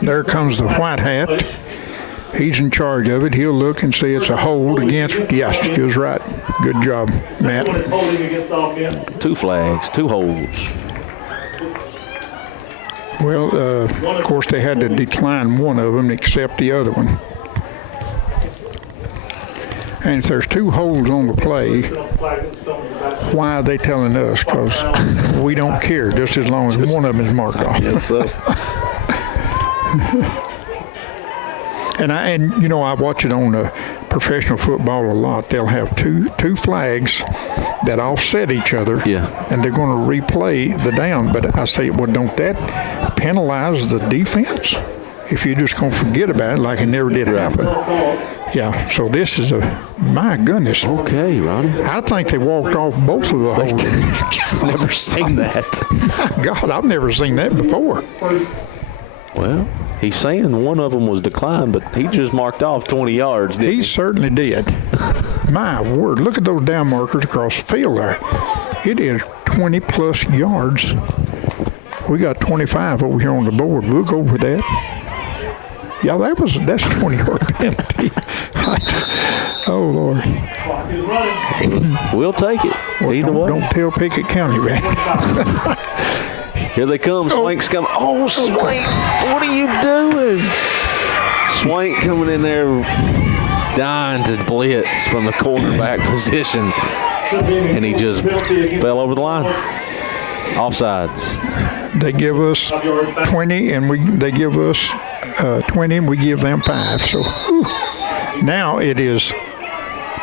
There comes the white hat. He's in charge of it. He'll look and see it's a hold against. Yes, he was right. Good job, Matt. 2 flags, 2 holds. Well, of course, they had to decline one of them and accept the other one. And if there's 2 holds on the play, why are they telling us? Because we don't care, just as long as one of them is marked off. Yes, sir. And you know, I watch it on professional football a lot. They'll have two flags that offset each other, and they're going to replay the down. But I say, well, don't that penalize the defense if you're just going to forget about it like it never did happen? Yeah, so this is my goodness. Okay, Ronnie. I think they walked off both of the holes. I've never seen that. My God, I've never seen that before. Well, he's saying one of them was declined, but he just marked off 20 yards, didn't he? He certainly did. My word, look at those down markers across the field there. It is 20-plus yards. We got 25 over here on the board. We'll go for that. Yeah, that's a 20-yard penalty. Oh, Lord. Clock is running. We'll take it either way. Don't tell Pickett County, Randy. Here they come. Swank's coming. Oh, Swank, what are you doing? Swank coming in there, dying to blitz from the quarterback position, and he just fell over the line. Offsides. They give us 20, and they give us 20, and we give them 5. So now it is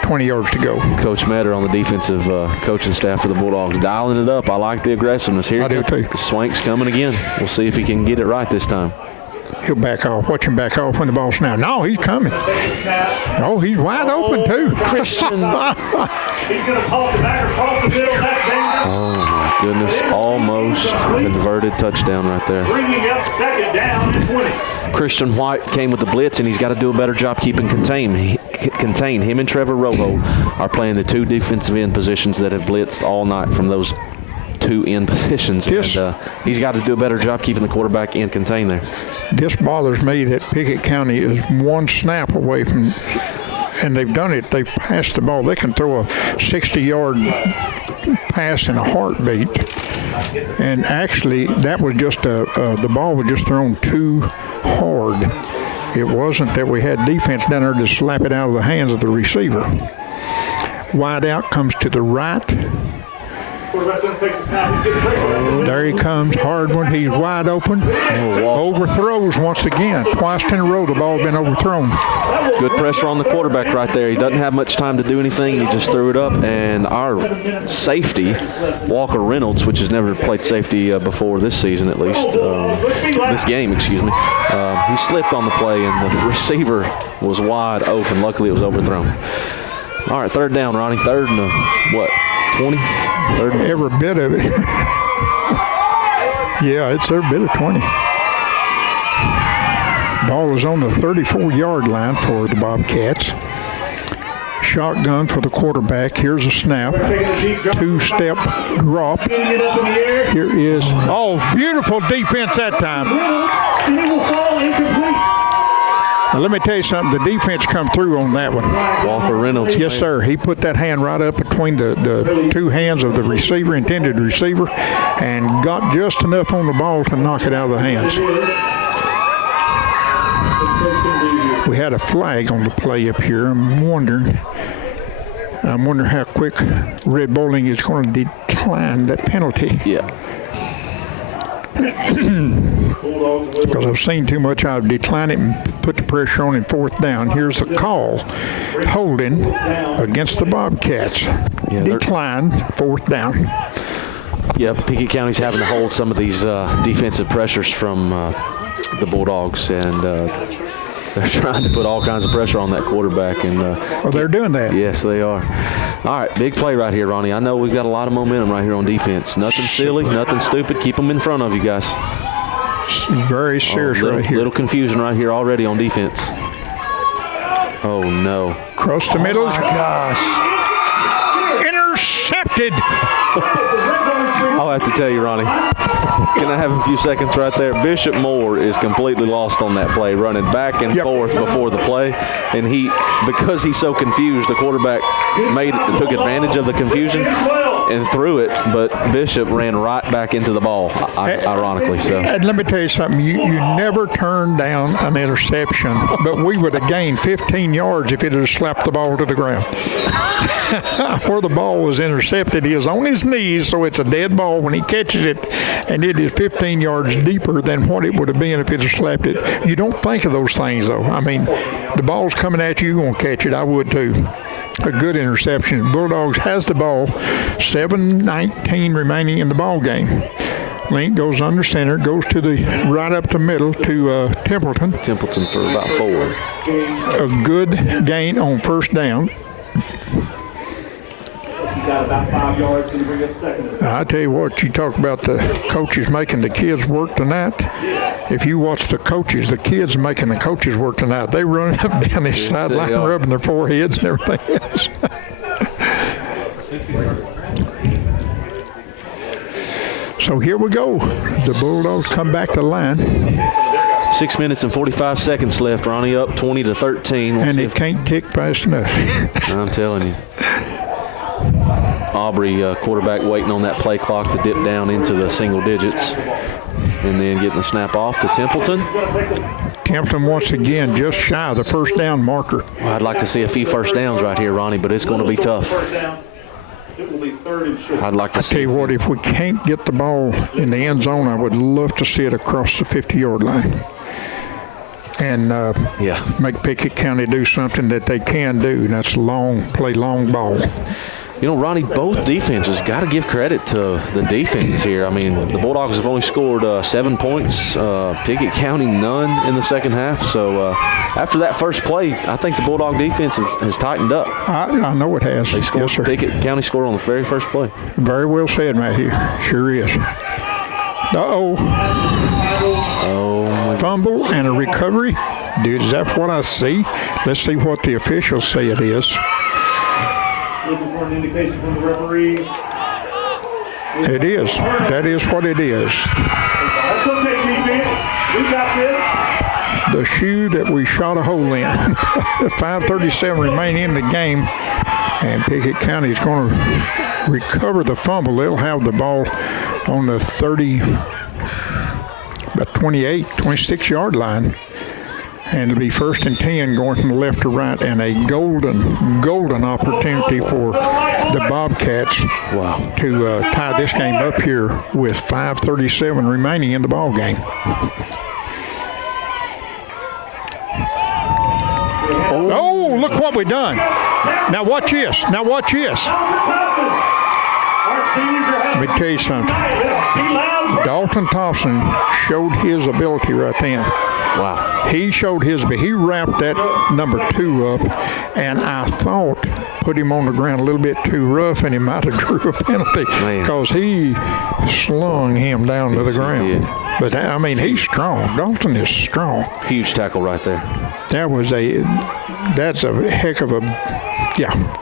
20 yards to go. Coach Metter on the defensive coaching staff for the Bulldogs dialing it up. I like the aggressiveness here. I do too. Swank's coming again. We'll see if he can get it right this time. He'll back off. Watch him back off when the ball's now. No, he's coming. Oh, he's wide open too. Christian. He's going to toss it back across the middle. That's dangerous. Oh, my goodness. Almost converted touchdown right there. Bringing up second down and 20. Christian White came with the blitz, and he's got to do a better job keeping contained. Him and Trevor Rojo are playing the 2 defensive end positions that have blitzed all night from those 2 end positions. Yes. And he's got to do a better job keeping the quarterback in contained there. This bothers me that Pickett County is 1 snap away from, and they've done it. They've passed the ball. They can throw a 60-yard pass in a heartbeat. And actually, that was just the ball was just thrown too hard. It wasn't that we had defense down there to slap it out of the hands of the receiver. Wide out comes to the right. Quarterback's going to take the snap. He's getting pressure. There he comes, hard one. He's wide open. Overthrows once again. Twice in a row, the ball been overthrown. Good pressure on the quarterback right there. He doesn't have much time to do anything. He just threw it up. And our safety, Walker Reynolds, which has never played safety before this season at least, this game, excuse me, he slipped on the play, and the receiver was wide open. Luckily, it was overthrown. All right, 3rd down, Ronnie. 3rd and 20? 3rd and Every bit of it. Yeah, it's every bit of 20. Ball is on the 34-yard line for the Bobcats. Shotgun for the quarterback. Here's a snap. 2-step drop. Here is, beautiful defense that time. And he will fall incomplete. Now, let me tell you something. The defense come through on that one. Walker Reynolds. Yes, sir. He put that hand right up between the 2 hands of the receiver, intended receiver, and got just enough on the ball to knock it out of the hands. We had a flag on the play up here. I'm wondering how quick Red Boiling is going to decline that penalty. Yeah. Because I've seen too much. I've declined it and put the pressure on in 4th down. Here's the call. Holding against the Bobcats. Yeah, Decline, 4th down. Yeah, Pickett County's having to hold some of these defensive pressures from the Bulldogs, and they're trying to put all kinds of pressure on that quarterback. And They're doing that. yes, they are. All right, big play right here, Ronnie. I know we've got a lot of momentum right here on defense. Nothing silly, nothing stupid. Keep them in front of you guys. Very serious right here. Little confusion right here already on defense. Oh, no. Across the middle. Oh, my gosh. Intercepted. I'll have to tell you, Ronnie. Can I have a few seconds right there? Bishop Moore is completely lost on that play, running back and forth before the play. And because he's so confused, the quarterback took advantage of the confusion and threw it, but Bishop ran right back into the ball, ironically. So. And let me tell you something. You never turn down an interception, but we would have gained 15 yards if it had slapped the ball to the ground. Where the ball was intercepted, he was on his knees, so it's a dead ball when he catches it, and it is 15 yards deeper than what it would have been if it had slapped it. You don't think of those things, though. I mean, the ball's coming at you, you're going to catch it. I would, too. A good interception. Bulldogs has the ball. 7:19 remaining in the ball game. Link goes under center, goes to the right up the middle to Templeton. Templeton for about 4. A good gain on 1st down. Got about 5 yards and bring up second. I tell you what, you talk about the coaches making the kids work tonight. If you watch the coaches, the kids making the coaches work tonight. They run up and down this sideline, rubbing their foreheads and everything else. So here we go. The Bulldogs come back to line. 6 minutes and 45 seconds left. Ronnie up 20-13. And it can't tick fast enough. I'm telling you. Aubrey, quarterback, waiting on that play clock to dip down into the single digits. And then getting the snap off to Templeton. Templeton once again just shy of the first down marker. Well, I'd like to see a few first downs right here, Ronnie, but it's going to be tough. It will be 3rd and short. I'd like to see. Tell you what, if we can't get the ball in the end zone, I would love to see it across the 50-yard line. And make Pickett County do something that they can do, and that's play long ball. You know, Ronnie, both defenses, got to give credit to the defenses here. I mean, the Bulldogs have only scored 7 points. Pickett County, none in the second half. So after that first play, I think the Bulldog defense has tightened up. I know it has. They scored. Yes, sir. Pickett County scored on the very first play. Very well said, Matthew. Sure is. Uh-oh. Oh. Fumble and a recovery. Dude, is that what I see? Let's see what the officials say it is. Looking for an indication from the referees. It is. That is what it is. That's okay, defense. We got this. The shoe that we shot a hole in. 5:37 remaining in the game, and Pickett County is going to recover the fumble. They'll have the ball on the 28, 26-yard line. And it'll be 1st and 10 going from the left to right, and a golden opportunity for the Bobcats to tie this game up here with 5:37 remaining in the ball game. Oh, look what we've done. Now watch this. Now watch this. Let me tell you something. Dalton Thompson showed his ability right then. Wow. He showed he wrapped that number 2 up, and I thought put him on the ground a little bit too rough, and he might have drew a penalty because he slung him down to the ground. But, I mean, he's strong. Dalton is strong. Huge tackle right there. That's a heck of a,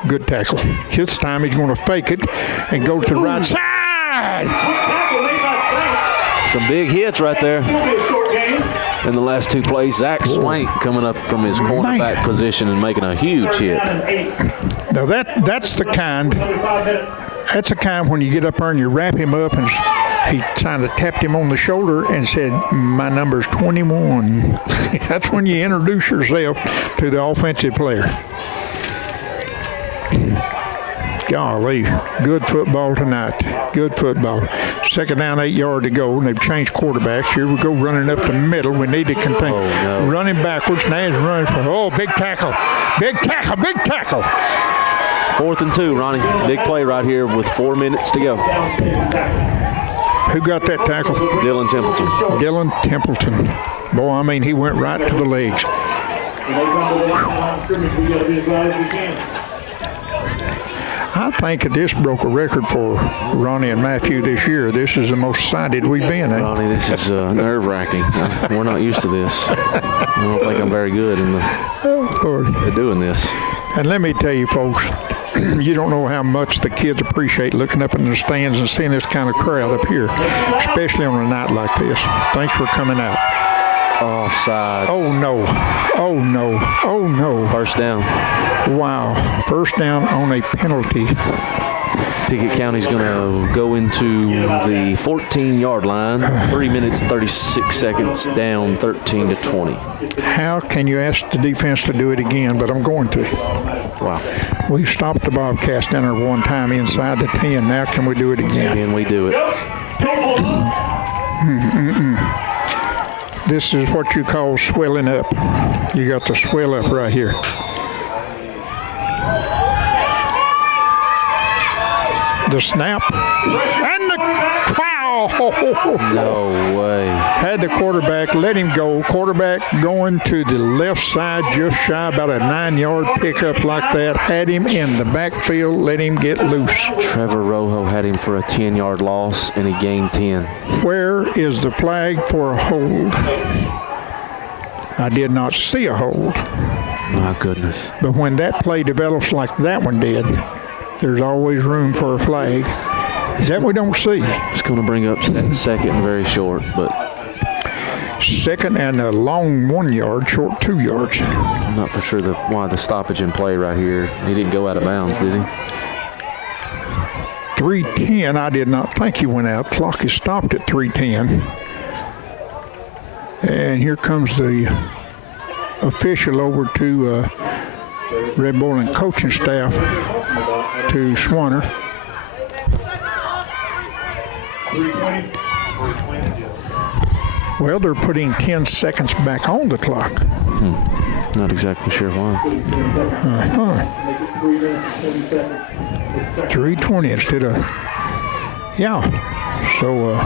good tackle. This time he's going to fake it and go to the right side. Some big hits right there. In the last 2 plays, Zach Swank coming up from his cornerback position and making a huge hit. Now that's the kind when you get up there and you wrap him up, and he kind of tapped him on the shoulder and said, "My number's 21." That's when you introduce yourself to the offensive player. Golly, good football tonight. Good football. 2nd down, 8 yards to go, and they've changed quarterbacks. Here we go, running up the middle. We need to continue. Running backwards. Now he's running for, big tackle. Big tackle, big tackle. 4th and 2, Ronnie. Big play right here with 4 minutes to go. Who got that tackle? Dylan Templeton. Dylan Templeton. Boy, I mean, he went right to the legs. I think this broke a record for Ronnie and Matthew this year. This is the most cited we've been at. Ronnie, this is nerve-wracking. We're not used to this. I don't think I'm very good in doing this. And let me tell you, folks, you don't know how much the kids appreciate looking up in the stands and seeing this kind of crowd up here, especially on a night like this. Thanks for coming out. Offside. Oh, no. Oh, no. Oh, no. First down. Wow. First down on a penalty. Pickett County's going to go into the 14-yard line. 3 minutes, 36 seconds down, 13-20. How can you ask the defense to do it again? But I'm going to. Wow. We stopped the Bobcats down there one time inside the 10. Now can we do it again? Can we do it? This is what you call swelling up. You got to swell up right here. The snap. And the wow! No way. Had the quarterback, let him go. Quarterback going to the left side, just shy, about a 9-yard pickup like that. Had him in the backfield, let him get loose. Trevor Rojo had him for a 10-yard loss, and he gained 10. Where is the flag for a hold? I did not see a hold. My goodness. But when that play develops like that one did, there's always room for a flag. That we don't see. It's going to bring up second and very short, but Second and a long 1 yard, short 2 yards. I'm not for sure why the stoppage in play right here. He didn't go out of bounds, did he? 3:10, I did not think he went out. Clock is stopped at 3:10. And here comes the official over to Red Boiling coaching staff, to Swanner. 3:20. Well, they're putting 10 seconds back on the clock. Not exactly sure why. 3:20 instead of, yeah. So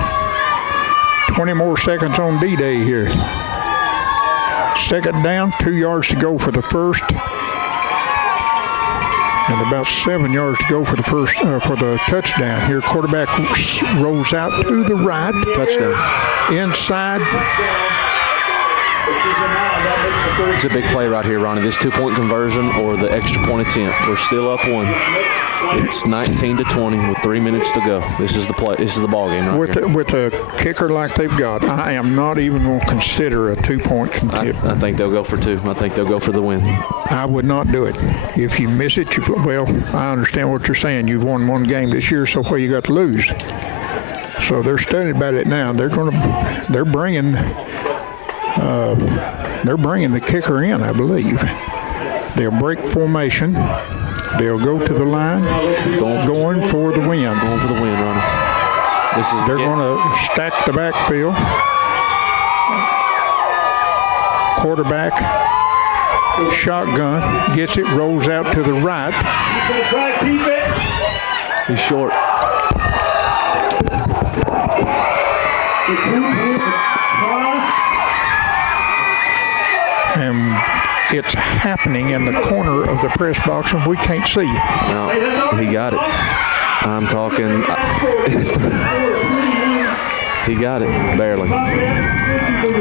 20 more seconds on D-Day here. Second down, 2 yards to go for the first, and about 7 yards to go for the first for the touchdown. Here, quarterback rolls out to the right. Touchdown. Inside. It's a big play right here, Ronnie. This 2-point conversion or the extra point attempt. We're still up 1. It's 19-20 with 3 minutes to go. This is the play. This is the ball game right here. With a kicker like they've got, I am not even going to consider a 2-point contempt. I think they'll go for 2. I think they'll go for the win. I would not do it. If you miss it, well, I understand what you're saying. You've won 1 game this year, so what you got to lose? So they're studying about it now. They're bringing the kicker in, I believe. They'll break formation. They'll go to the line, going for the win. Going for the win, Ronnie. They're going to stack the backfield. Quarterback, shotgun, gets it, rolls out to the right. Try to keep it. He's short. And it's happening in the corner of the press box, and we can't see. No, he got it. I'm talking. He got it, barely.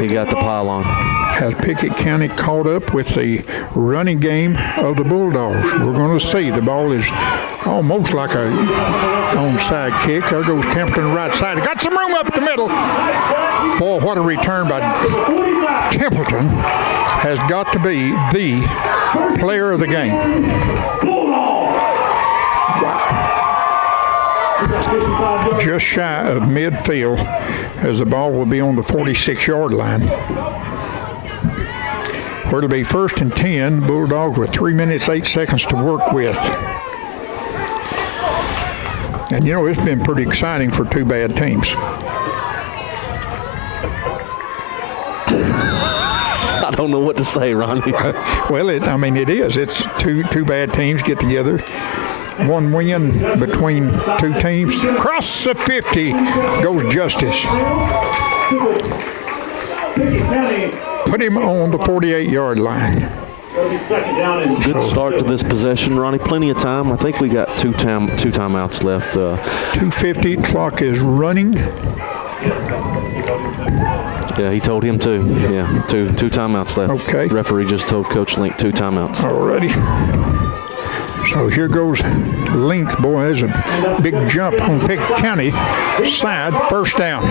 He got the pylon. Has Pickett County caught up with the running game of the Bulldogs? We're going to see. The ball is almost like a onside kick. There goes Templeton right side. He got some room up the middle. Boy, what a return by Templeton. Has got to be the player of the game. Wow. Just shy of midfield as the ball will be on the 46-yard line. Where it'll be 1st and 10, Bulldogs with 3 minutes, 8 seconds to work with. And you know, it's been pretty exciting for 2 bad teams. I don't know what to say, Ronnie. Well, it is. It's two bad teams get together. 1 win between 2 teams. Cross the 50 goes Justice. Put him on the 48-yard line. Good start to this possession, Ronnie. Plenty of time. I think we got two timeouts left. 2:50. Clock is running. Yeah, he told him to. Yeah, two timeouts left. Okay. Referee just told Coach Link 2 timeouts. Alrighty. So here goes Link. Boy, there's a big jump on Pickett County side. First down.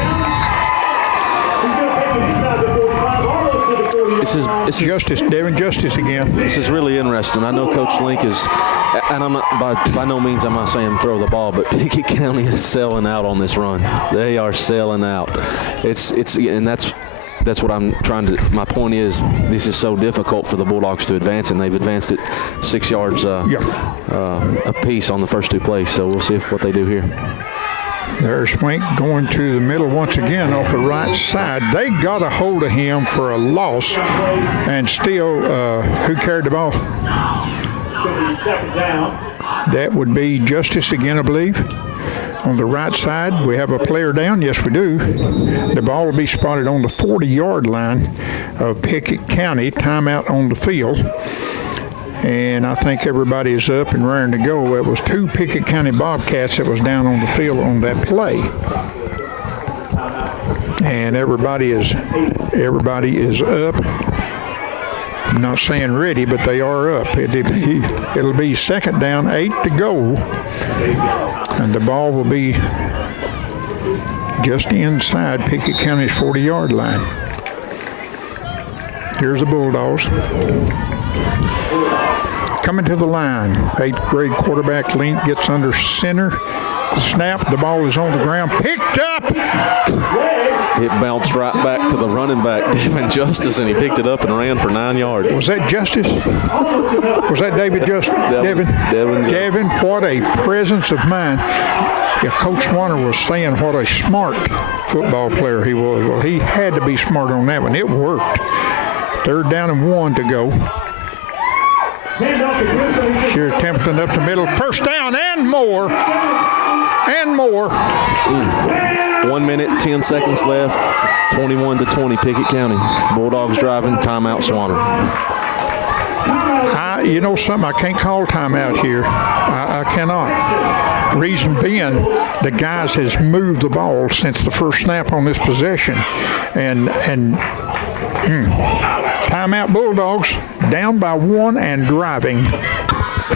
This is Justice, Devin Justice again. This is really interesting. I know Coach Link is, and I'm not by no means I'm not saying throw the ball, but Pickett County is selling out on this run. They are selling out. And that's what I'm trying to. My point is, this is so difficult for the Bulldogs to advance, and they've advanced it 6 yards a piece on the first 2 plays. So we'll see what they do here. There's Swank going to the middle once again off the right side. They got a hold of him for a loss, and still, who carried the ball? That would be Justice again, I believe. On the right side, we have a player down. Yes, we do. The ball will be spotted on the 40-yard line of Pickett County. Timeout on the field. And I think everybody is up and raring to go. It was 2 Pickett County Bobcats that was down on the field on that play. And everybody is up. I'm not saying ready, but they are up. It'll be 2nd down, 8 to go. And the ball will be just inside Pickett County's 40-yard line. Here's the Bulldogs. Coming to the line. 8th grade quarterback Link gets under center. Snap. The ball is on the ground. Picked up. It bounced right back to the running back, Devin Justice, and he picked it up and ran for 9 yards. Was that Justice? Was that David Justice? Devin, what a presence of mind. Yeah, Coach Swanner was saying what a smart football player he was. Well, he had to be smart on that one. It worked. 3rd down and 1 to go. Here's Templeton up the middle. 1st down and more. And more. 1 minute, 10 seconds left. 21-20, Pickett County. Bulldogs driving. Timeout, Swanner. You know something? I can't call timeout here. I cannot. Reason being, the guys has moved the ball since the first snap on this possession. Timeout Bulldogs down by 1 and driving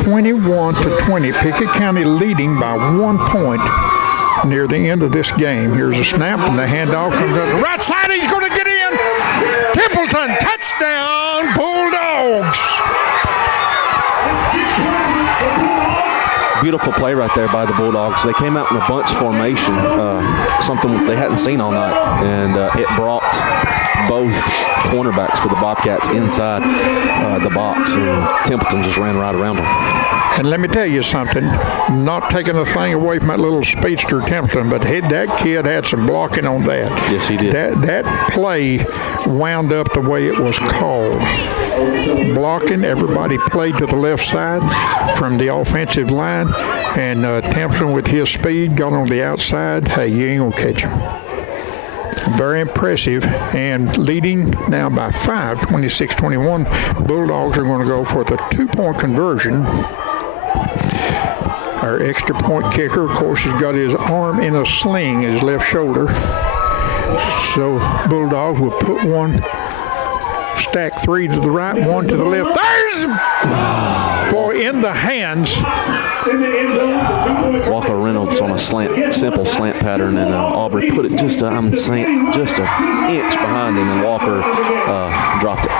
21-20. Pickett County leading by 1 point near the end of this game. Here's a snap and the handoff comes up the right side. He's going to get in. Templeton, touchdown Bulldogs. Beautiful play right there by the Bulldogs. They came out in a bunch formation, something they hadn't seen all night, and it brought both cornerbacks for the Bobcats inside the box, and Templeton just ran right around them. And let me tell you something, not taking a thing away from that little speedster Templeton, but that kid had some blocking on that. Yes, he did. That play wound up the way it was called. Blocking, everybody played to the left side from the offensive line, and Templeton with his speed got on the outside. Hey, you ain't gonna catch him. Very impressive, and leading now by 5, 26-21. Bulldogs are going to go for the 2-point conversion. Our extra point kicker, of course, has got his arm in a sling, his left shoulder. So Bulldogs will put one, stack 3 to the right, 1 to the left. There's, boy, in the hands. Walker Reynolds on a simple slant pattern, and Aubrey put it just an inch behind him, and Walker dropped it.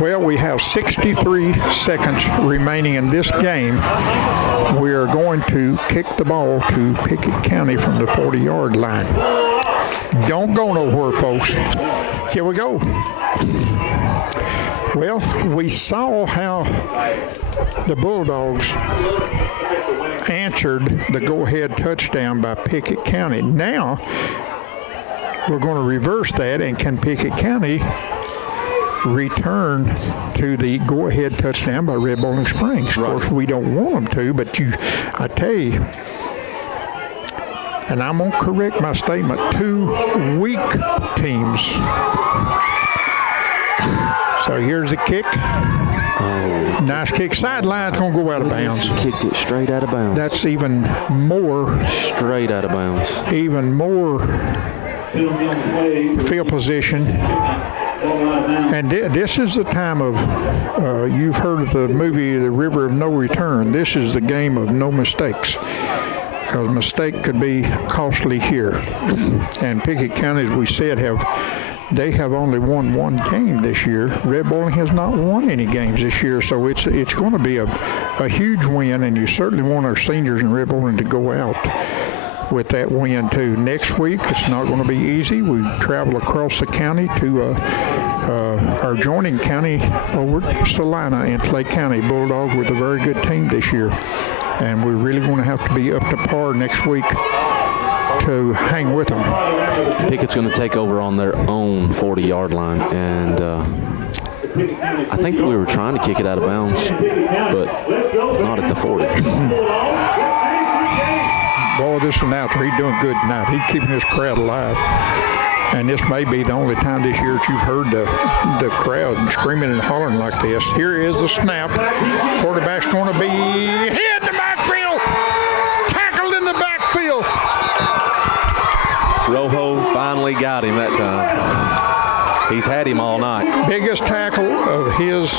Well, we have 63 seconds remaining in this game. We are going to kick the ball to Pickett County from the 40-yard line. Don't go nowhere, folks. Here we go. Well, we saw how the Bulldogs answered the go-ahead touchdown by Pickett County. Now, we're going to reverse that, and can Pickett County return to the go-ahead touchdown by Red Boiling Springs? Of course, we don't want them to, but I tell you, and I'm going to correct my statement, 2 weak teams. So here's the kick. Oh. Nice kick. Sideline's going to go out of bounds. Kicked it straight out of bounds. That's even more. Straight out of bounds. Even more field position. And this is the time of, you've heard of the movie The River of No Return. This is the game of no mistakes, because a mistake could be costly here. And Pickett County, as we said, they have only won 1 game this year. Red Boiling has not won any games this year, so it's going to be a huge win, and you certainly want our seniors in Red Boiling to go out with that win too. Next week, it's not going to be easy. We travel across the county to our joining county over at Salina in Clay County. Bulldogs with a very good team this year, and we're really going to have to be up to par next week to hang with them. Pickett's going to take over on their own 40-yard line, and I think that we were trying to kick it out of bounds, but not at the 40. Boy, this announcer, he's doing good tonight. He's keeping this crowd alive. And this may be the only time this year that you've heard the crowd screaming and hollering like this. Here is the snap. Quarterback's going to be hit in the backfield. Tackled in the backfield. Rojo finally got him that time. He's had him all night. Biggest tackle of his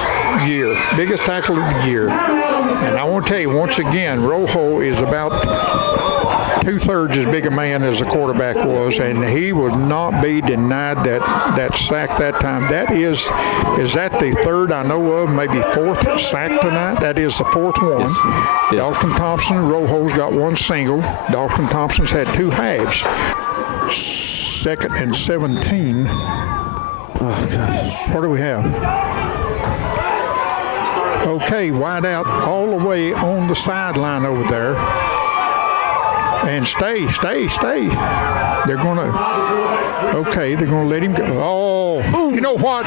year. Biggest tackle of the year. And I want to tell you, once again, Rojo is about 2/3 as big a man as the quarterback was, and he would not be denied that sack that time. Is that the third I know of, maybe fourth sack tonight? That is the fourth one. Yes. Dalton Thompson, Rojo's got one single. Dalton Thompson's had 2 halves. 2nd and 17. Oh, gosh. What do we have? Okay, wide out all the way on the sideline over there. And stay. They're going to let him go. Oh, you know what?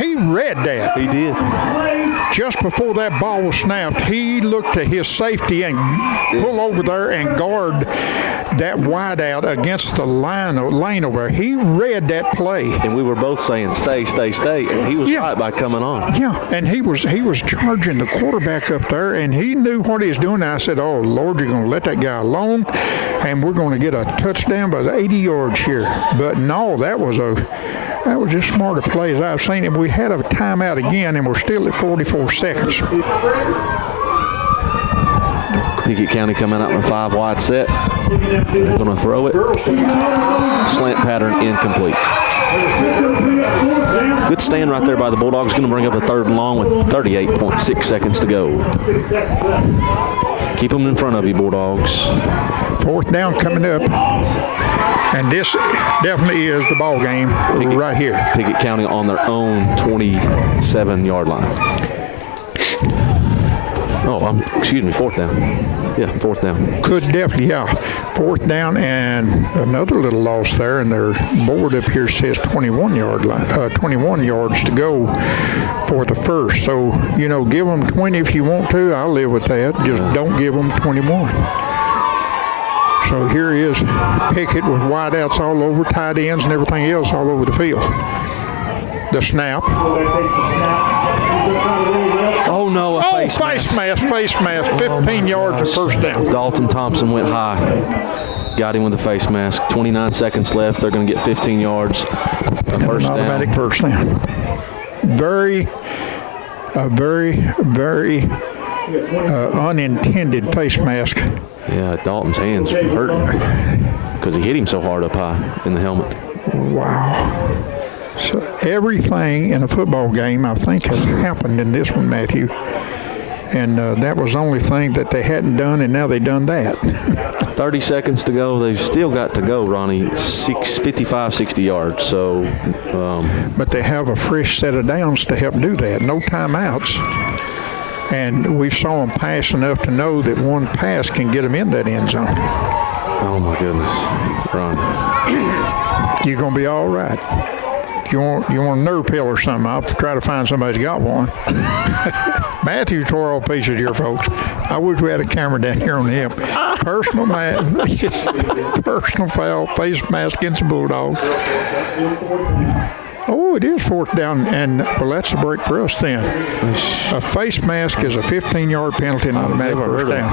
He read that. He did. Just before that ball was snapped, he looked to his safety and pull over there and guard that wide out against the lane over there. He read that play. And we were both saying, stay. And he was right by coming on. Yeah, and he was charging the quarterback up there, and he knew what he was doing. I said, oh, Lord, you're going to let that guy alone, and we're going to get a touchdown by 80 yards here. But no, that was just smarter plays I've seen. And we had a timeout again, and we're still at 44 seconds. Pickett County coming out in a 5 wide set. They're going to throw it. Slant pattern incomplete. Good stand right there by the Bulldogs. Going to bring up a 3rd and long with 38.6 seconds to go. Keep them in front of you, Bulldogs. 4th down coming up. And this definitely is the ball game right here. Pickett County on their own 27-yard line. Oh, excuse me, 4th down. Yeah, 4th down. Could definitely, yeah. 4th down and another little loss there, and their board up here says 21 yards to go for the first. So, give them 20 if you want to. I'll live with that. Just don't give them 21. So here is Pickett with wideouts all over, tight ends and everything else all over the field. The snap. Oh, no, a face mask. 15 yards and 1st down. Dalton Thompson went high. Got him with the face mask. 29 seconds left. They're going to get 15 yards. First down. Automatic 1st down. Very unintended face mask. Yeah, Dalton's hands hurting because he hit him so hard up high in the helmet. Wow. So everything in a football game, I think, has happened in this one, Matthew. And that was the only thing that they hadn't done, and now they've done that. 30 seconds to go. They've still got to go, Ronnie. 55, 60 yards. So, but they have a fresh set of downs to help do that. No timeouts. And we saw them pass enough to know that one pass can get them in that end zone. Oh, my goodness. Ron. You're going to be all right. You want a nerve pill or something? I'll try to find somebody who's got one. Matthew tore off pieces here, folks. I wish we had a camera down here on him. Personal foul, face mask against the Bulldogs. Oh, it is 4th down, and well, that's a break for us then. A face mask is a 15-yard penalty and automatic 1st down.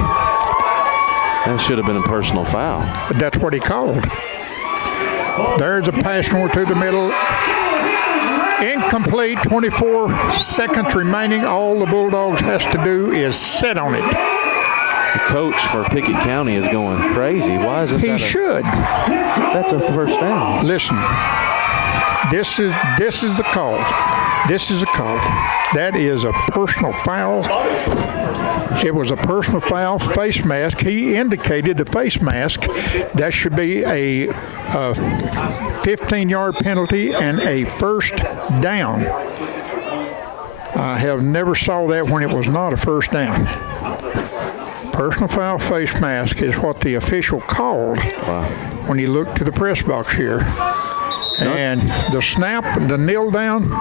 That should have been a personal foul. But that's what he called. There's a pass going to the middle. Incomplete, 24 seconds remaining. All the Bulldogs has to do is sit on it. The coach for Pickett County is going crazy. Why isn't he should. That's a 1st down. Listen. This is the call. This is a call. That is a personal foul. It was a personal foul, face mask. He indicated the face mask. That should be a 15-yard penalty and a 1st down. I have never saw that when it was not a 1st down. Personal foul, face mask is what the official called when he looked to the press box here. And the snap, the kneel down,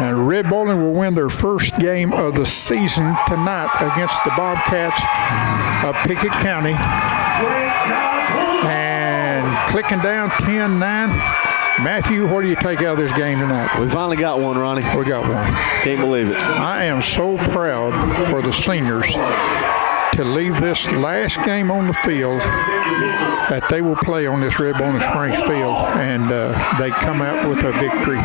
and Red Boiling will win their first game of the season tonight against the Bobcats of Pickett County. And clicking down 10-9. Matthew, what do you take out of this game tonight? We finally got one, Ronnie. We got one. Can't believe it. I am so proud for the seniors to leave this last game on the field that they will play on this Red Boiling Springs field, and they come out with a victory.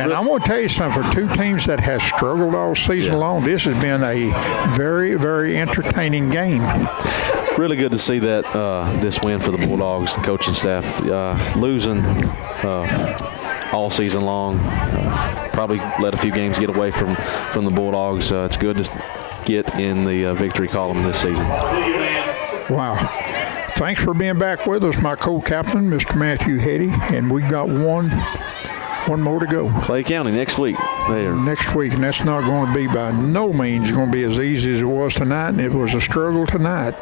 And I want to tell you something, for two teams that have struggled all season long, this has been a very, very entertaining game. Really good to see that this win for the Bulldogs, the coaching staff. Losing all season long, probably let a few games get away from the Bulldogs. It's good to get in the victory column this season. Wow. Thanks for being back with us, my co-captain, Mr. Matthew Hetty, and we got one more to go. Clay County next week. Next week, and that's not going to be by no means going to be as easy as it was tonight, and it was a struggle tonight.